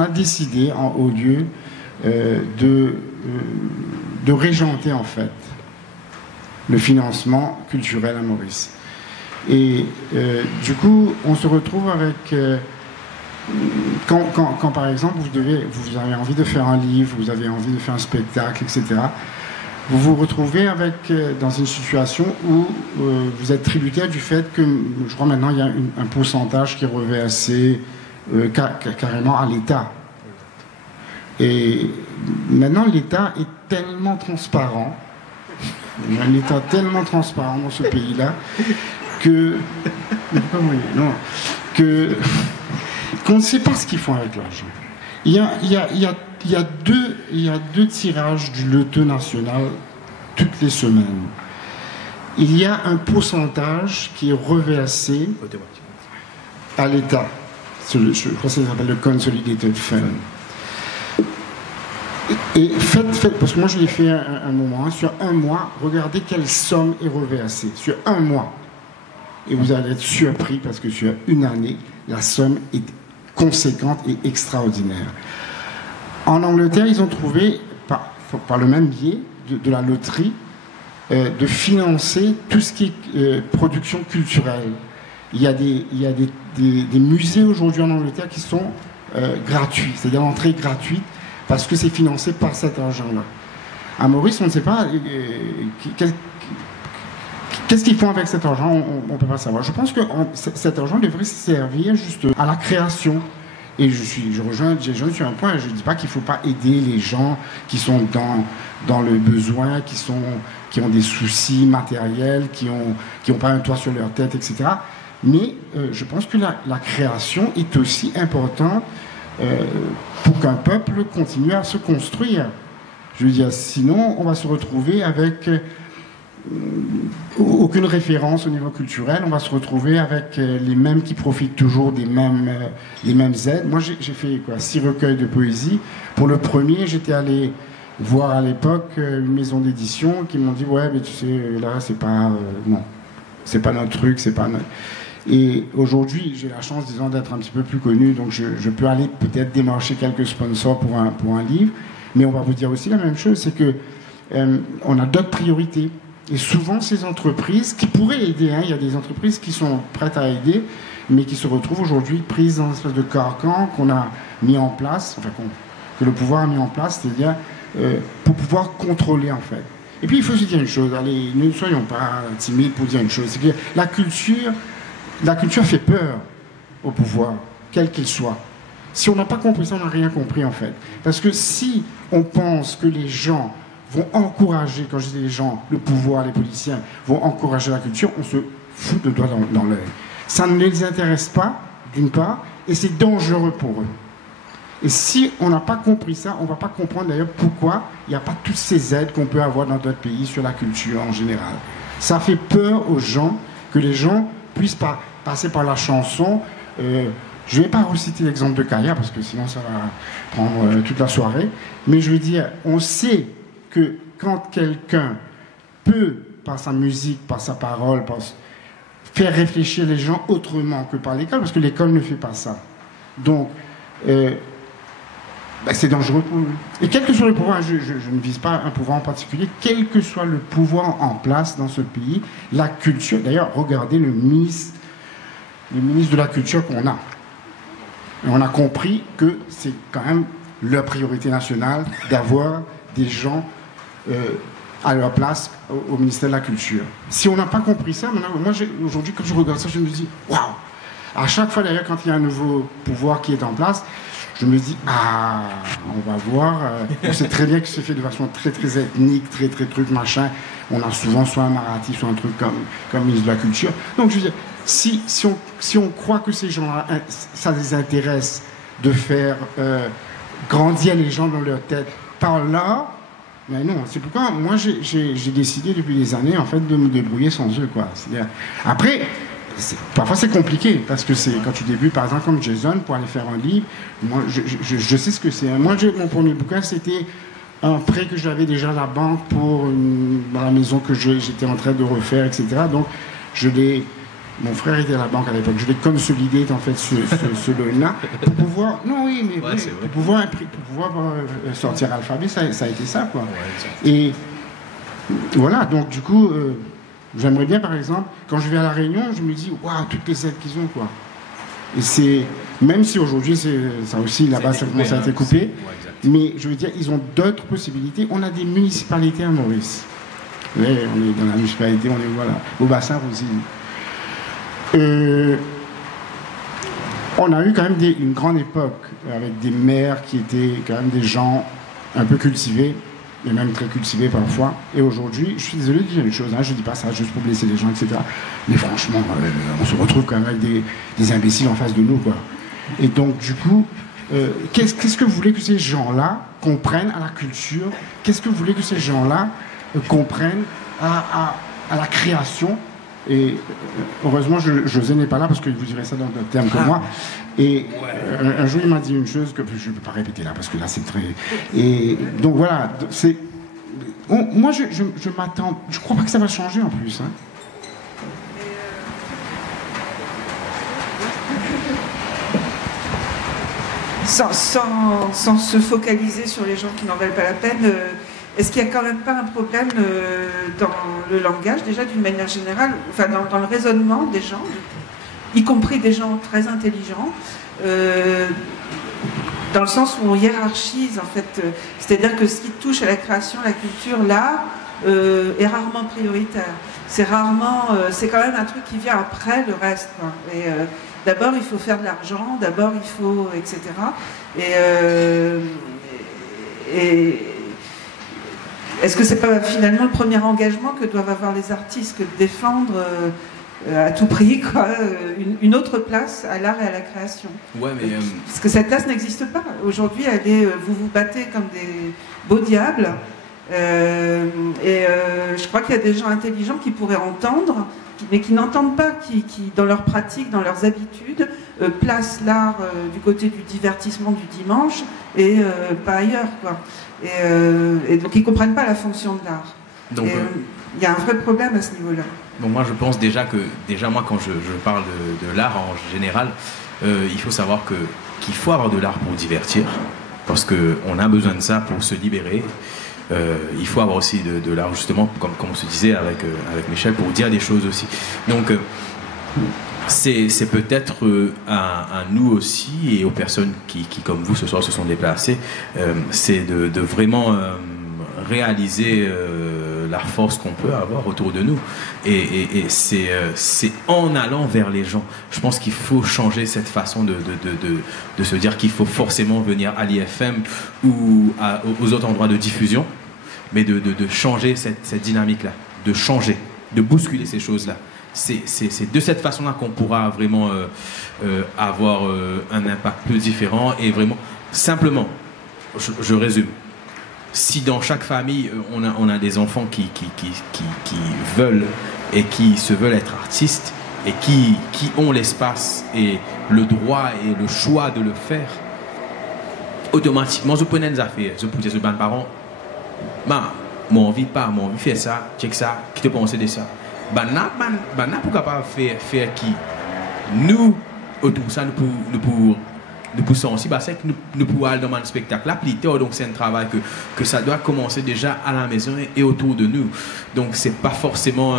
a décidé, en haut lieu, de régenter, en fait, le financement culturel à Maurice. Et du coup, on se retrouve avec... Quand par exemple vous avez envie de faire un livre, vous avez envie de faire un spectacle, etc., vous vous retrouvez dans une situation où vous êtes tributaire du fait que, je crois maintenant, il y a un pourcentage qui est reversé carrément à l'État. Et maintenant, l'État est tellement transparent, il y a un État tellement transparent dans ce pays-là, qu'on ne sait pas ce qu'ils font avec l'argent. Il y a deux tirages du loto national toutes les semaines. Il y a un pourcentage qui est reversé à l'État. Je crois que ça s'appelle le Consolidated Fund. Et faites, parce que moi je l'ai fait un moment, sur un mois, regardez quelle somme est reversée. Sur un mois. Et vous allez être surpris parce que sur une année, la somme est conséquente et extraordinaire. En Angleterre, ils ont trouvé, par le même biais de la loterie, de financer tout ce qui est production culturelle. Il y a des musées aujourd'hui en Angleterre qui sont gratuits, c'est-à-dire l'entrée gratuite, parce que c'est financé par cet argent-là. À Maurice, on ne sait pas qu'est-ce qu'ils font avec cet argent, on ne peut pas savoir. Je pense que cet argent devrait servir juste à la création. Et je rejoins Jason sur un point, je ne dis pas qu'il ne faut pas aider les gens qui sont dans le besoin, qui ont des soucis matériels, qui n'ont pas un toit sur leur tête, etc. Mais je pense que la création est aussi importante pour qu'un peuple continue à se construire. Je veux dire, sinon on va se retrouver avec aucune référence au niveau culturel, on va se retrouver avec les mêmes qui profitent toujours des mêmes aides. Moi j'ai fait 6 recueils de poésie. Pour le premier, j'étais allé voir à l'époque une maison d'édition qui m'ont dit ouais mais tu sais là c'est pas non, c'est pas notre truc, c'est pas notre... Et aujourd'hui j'ai la chance disons d'être un petit peu plus connu, donc je peux aller peut-être démarcher quelques sponsors pour un livre, mais on va vous dire aussi la même chose, c'est que on a d'autres priorités. Et souvent, ces entreprises qui pourraient aider, il y a des entreprises qui sont prêtes à aider, mais qui se retrouvent aujourd'hui prises dans une espèce de carcan qu'on a mis en place, enfin que le pouvoir a mis en place, c'est-à-dire pour pouvoir contrôler en fait. Et puis il faut se dire une chose, allez, ne soyons pas timides pour dire une chose, c'est que la culture fait peur au pouvoir, quel qu'il soit. Si on n'a pas compris ça, on n'a rien compris en fait. Parce que si on pense que les gens vont encourager, quand je dis les gens, le pouvoir, les politiciens, vont encourager la culture, on se fout de doigts dans l'œil. Ça ne les intéresse pas, d'une part, et c'est dangereux pour eux. Et si on n'a pas compris ça, on ne va pas comprendre d'ailleurs pourquoi il n'y a pas toutes ces aides qu'on peut avoir dans d'autres pays sur la culture en général. Ça fait peur aux gens, que les gens puissent passer par la chanson. Je ne vais pas reciter l'exemple de Kaya, parce que sinon ça va prendre toute la soirée, mais je veux dire, on sait que quand quelqu'un peut, par sa musique, par sa parole, faire réfléchir les gens autrement que par l'école, parce que l'école ne fait pas ça. Donc, c'est dangereux pour eux. Et quel que soit le pouvoir, je ne vise pas un pouvoir en particulier, quel que soit le pouvoir en place dans ce pays, la culture, d'ailleurs, regardez le ministre de la Culture qu'on a. Et on a compris que c'est quand même leur priorité nationale d'avoir des gens à leur place au ministère de la Culture. Si on n'a pas compris ça, maintenant, moi aujourd'hui quand je regarde ça, je me dis waouh. À chaque fois d'ailleurs quand il y a un nouveau pouvoir qui est en place, je me dis on va voir. On sait très bien que c'est fait de façon très très ethnique, très très truc machin. On a souvent soit un Marathi, soit un truc comme ministre de la Culture. Donc je veux dire, si on croit que ces gens-là, ça les intéresse de faire grandir les gens dans leur tête par là, mais non, c'est pourquoi moi j'ai décidé depuis des années en fait de me débrouiller sans eux, quoi. C'est-à-dire, après, parfois c'est compliqué parce que c'est quand tu débutes par exemple comme Jason pour aller faire un livre, moi je sais ce que c'est. Moi mon premier bouquin c'était un prêt que j'avais déjà à la banque pour dans la maison que j'étais en train de refaire, etc. Donc mon frère était à la banque à l'époque, je l'ai consolidé en fait ce loan-là pour pouvoir pour pouvoir sortir Alphabet, ça a été ça, quoi. Ouais, et voilà, donc du coup j'aimerais bien, par exemple, quand je vais à La Réunion, je me dis, waouh, toutes les aides qu'ils ont, quoi. Et c'est, même si aujourd'hui, ça aussi, là-bas, ça commence à être coupé, mais je veux dire, ils ont d'autres possibilités. On a des municipalités à Maurice. Oui, on est dans la municipalité, on est, voilà, au bassin aussi. On a eu quand même une grande époque, avec des maires qui étaient quand même des gens un peu cultivés, et même très cultivé parfois. Et aujourd'hui, je suis désolé de dire une chose, je ne dis pas ça juste pour blesser les gens, etc. Mais franchement, on se retrouve quand même avec des imbéciles en face de nous, quoi. Et donc, du coup, qu'est-ce que vous voulez que ces gens-là comprennent à la culture? Qu'est-ce que vous voulez que ces gens-là comprennent à la création? Et heureusement, José n'est pas là parce qu'il vous dirait ça dans d'autres termes que moi. Et un jour, il m'a dit une chose que je ne peux pas répéter là parce que là, c'est très. Et donc voilà, c'est. Moi, je m'attends. Je crois pas que ça va changer en plus. Hein. Sans se focaliser sur les gens qui n'en valent pas la peine. Est-ce qu'il n'y a quand même pas un problème dans le langage, déjà d'une manière générale, enfin dans le raisonnement des gens, y compris des gens très intelligents, dans le sens où on hiérarchise en fait, c'est-à-dire que ce qui touche à la création, la culture, l'art, est rarement prioritaire. C'est rarement, c'est quand même un truc qui vient après le reste, quoi. Et d'abord il faut faire de l'argent, d'abord il faut, etc. Et est-ce que c'est pas finalement le premier engagement que doivent avoir les artistes que de défendre à tout prix, quoi, une autre place à l'art et à la création? Ouais, mais parce que cette place n'existe pas. Aujourd'hui, vous vous battez comme des beaux diables. Je crois qu'il y a des gens intelligents qui pourraient entendre, mais qui n'entendent pas, qui dans leur pratique, dans leurs habitudes, placent l'art du côté du divertissement du dimanche et pas ailleurs, quoi. Et donc ils ne comprennent pas la fonction de l'art. Donc il y a un vrai problème à ce niveau-là. Donc moi je pense déjà moi quand je parle de l'art en général, il faut savoir qu'il faut avoir de l'art pour divertir, parce qu'on a besoin de ça pour se libérer. Il faut avoir aussi de l'art justement, comme on se disait avec Michel, pour dire des choses aussi. Donc c'est peut-être à nous aussi et aux personnes qui comme vous ce soir se sont déplacées, c'est de vraiment réaliser la force qu'on peut avoir autour de nous, et c'est en allant vers les gens. Je pense qu'il faut changer cette façon de se dire qu'il faut forcément venir à l'IFM ou aux autres endroits de diffusion, mais de changer cette dynamique-là, de changer, de bousculer ces choses-là. C'est de cette façon-là qu'on pourra vraiment avoir un impact plus différent, et vraiment, simplement, je résume. Si dans chaque famille, on a des enfants qui veulent et qui se veulent être artistes et qui ont l'espace et le droit et le choix de le faire, automatiquement, je prenais des affaires, je poussais ce ban parents, mon envie pas, mon envie faire ça, check ça, qui te pense de ça. Pour capable faire qui nous, autour de ça, nous poussons aussi, c'est que nous pouvons aller dans un spectacle là, plus tard, donc c'est un travail que ça doit commencer déjà à la maison et autour de nous. Donc c'est pas forcément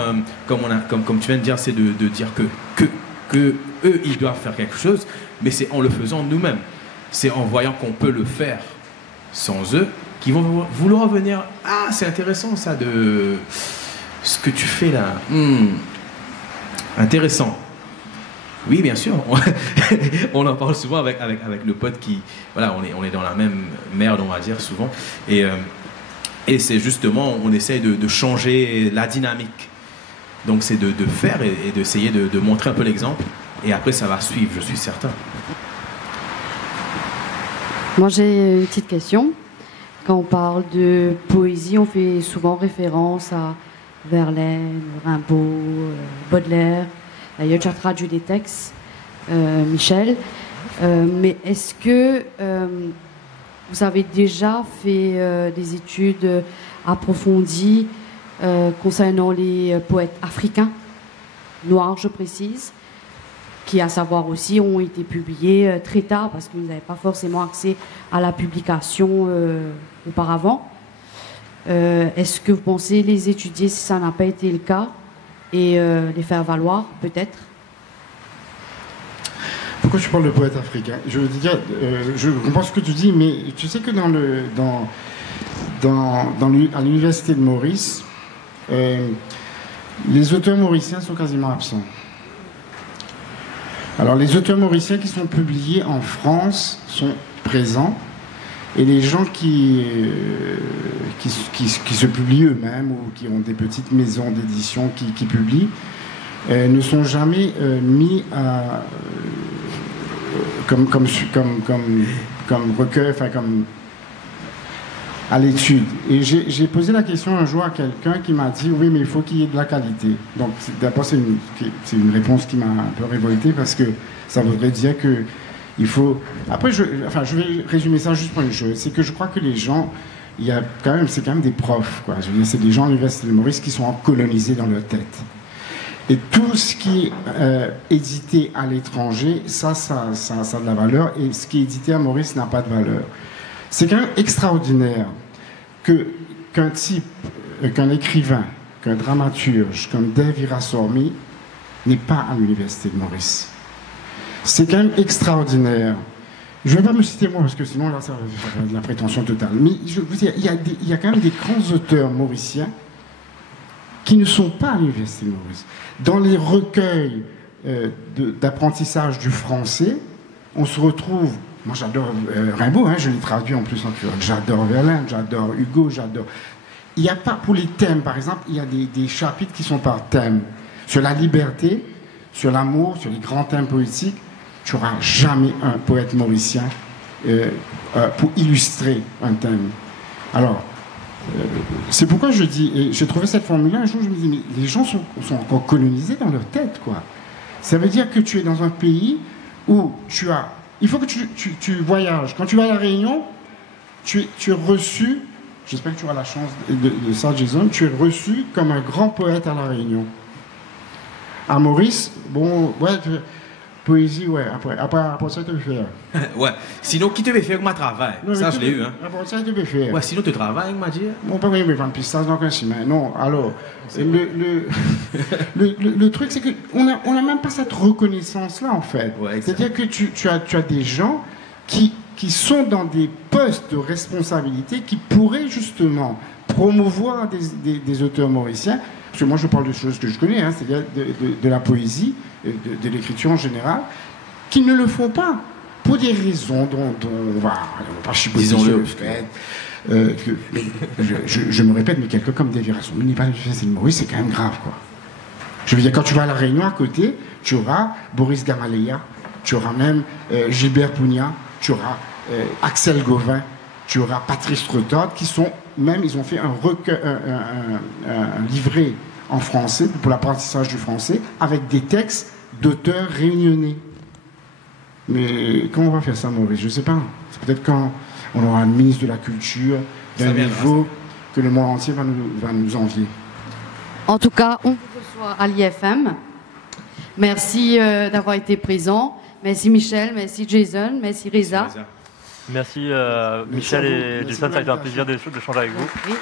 comme tu viens de dire, c'est de dire que eux ils doivent faire quelque chose, mais c'est en le faisant nous-mêmes, c'est en voyant qu'on peut le faire sans eux, qui vont vouloir venir. Ah, c'est intéressant ça de ce que tu fais là. Intéressant. Oui, bien sûr. On en parle souvent avec le pote qui, voilà, on est dans la même merde, on va dire souvent. Et c'est justement, on essaye de changer la dynamique. Donc c'est de faire et d'essayer de montrer un peu l'exemple. Et après, ça va suivre, je suis certain. Moi, j'ai une petite question. Quand on parle de poésie, on fait souvent référence à Verlaine, Rimbaud, Baudelaire. D'ailleurs, tu as traduit des textes, Michel. Mais est-ce que vous avez déjà fait des études approfondies concernant les poètes africains, noirs, je précise, qui, à savoir aussi, ont été publiés très tard parce que vous n'avez pas forcément accès à la publication auparavant. Est-ce que vous pensez les étudier si ça n'a pas été le cas et les faire valoir, peut-être? Pourquoi tu parles de poète africain? Je veux dire, je comprends ce que tu dis, mais tu sais que à l'université de Maurice, les auteurs mauriciens sont quasiment absents. Alors, les auteurs mauriciens qui sont publiés en France sont présents, et les gens qui se publient eux-mêmes ou qui ont des petites maisons d'édition qui publient ne sont jamais mis comme recueil, enfin comme à l'étude. Et j'ai posé la question un jour à quelqu'un qui m'a dit oui, mais il faut qu'il y ait de la qualité. Donc d'abord c'est une réponse qui m'a un peu révolté parce que ça voudrait dire que il faut. Après je vais résumer ça juste pour une chose, c'est que je crois que les gens, c'est quand même des profs, quoi. Je veux dire, c'est des gens à l'université de Maurice qui sont colonisés dans leur tête. Et tout ce qui est édité à l'étranger, ça a de la valeur, et ce qui est édité à Maurice n'a pas de valeur. C'est quand même extraordinaire qu'un type, qu'un écrivain, qu'un dramaturge comme Dave Irasormi n'est pas à l'université de Maurice. C'est quand même extraordinaire. Je ne vais pas me citer moi, parce que sinon là, ça va de la prétention totale. Mais je veux dire, il y a quand même des grands auteurs mauriciens qui ne sont pas à l'université de Maurice. Dans les recueils d'apprentissage du français, on se retrouve. Moi, j'adore Rimbaud, je l'ai traduit en plus en turc. J'adore Verlaine, j'adore Hugo, j'adore. Il n'y a pas, pour les thèmes, par exemple, il y a des chapitres qui sont par thème. Sur la liberté, sur l'amour, sur les grands thèmes poétiques, tu n'auras jamais un poète mauricien pour illustrer un thème. Alors, c'est pourquoi je dis, et j'ai trouvé cette formule-là, un jour je me dis, mais les gens sont encore colonisés dans leur tête, quoi. Ça veut dire que tu es dans un pays où il faut que tu voyages. Quand tu vas à La Réunion, tu es reçu, j'espère que tu auras la chance de ça, Jason, tu es reçu comme un grand poète à La Réunion. À Maurice, bon, ouais, poésie, ouais, après ça, tu peux faire. Ouais, sinon, qui te fait faire ma travail? Non, ça, je l'ai eu, hein. Après ça, tu peux faire. Ouais, sinon, tu travailles, m'a dit. Bon, pas qu'il me vendre pistage dans un chemin. Non, alors, le truc, c'est qu'on n'a même pas cette reconnaissance-là, en fait. Ouais, c'est-à-dire que tu as des gens qui sont dans des postes de responsabilité qui pourraient justement promouvoir des auteurs mauriciens. Parce que moi, je parle de choses que je connais, c'est-à-dire de la poésie, de l'écriture en général, qui ne le font pas pour des raisons dont on va pas chipoter sur le fait. Je me répète, mais quelqu'un comme Dave Irasormi n'est pas l'université de Maurice, c'est quand même grave, quoi. Je veux dire, quand tu vas à La Réunion à côté, tu auras Boris Gamaleya, tu auras même Gilbert Pugnat, tu auras Axel Gauvin, tu auras Patrice Retard, qui sont même, ils ont fait un livret en français, pour l'apprentissage du français, avec des textes d'auteurs réunionnais. Mais comment on va faire ça, Maurice? Je ne sais pas. C'est peut-être quand on aura un ministre de la Culture d'un niveau que le monde entier va nous envier. En tout cas, on vous reçoit à l'IFM. Merci d'avoir été présent. Merci Michel, merci Jason, merci Reza. Merci Michel et Jason, ça a été un plaisir d'échanger avec vous. Oui.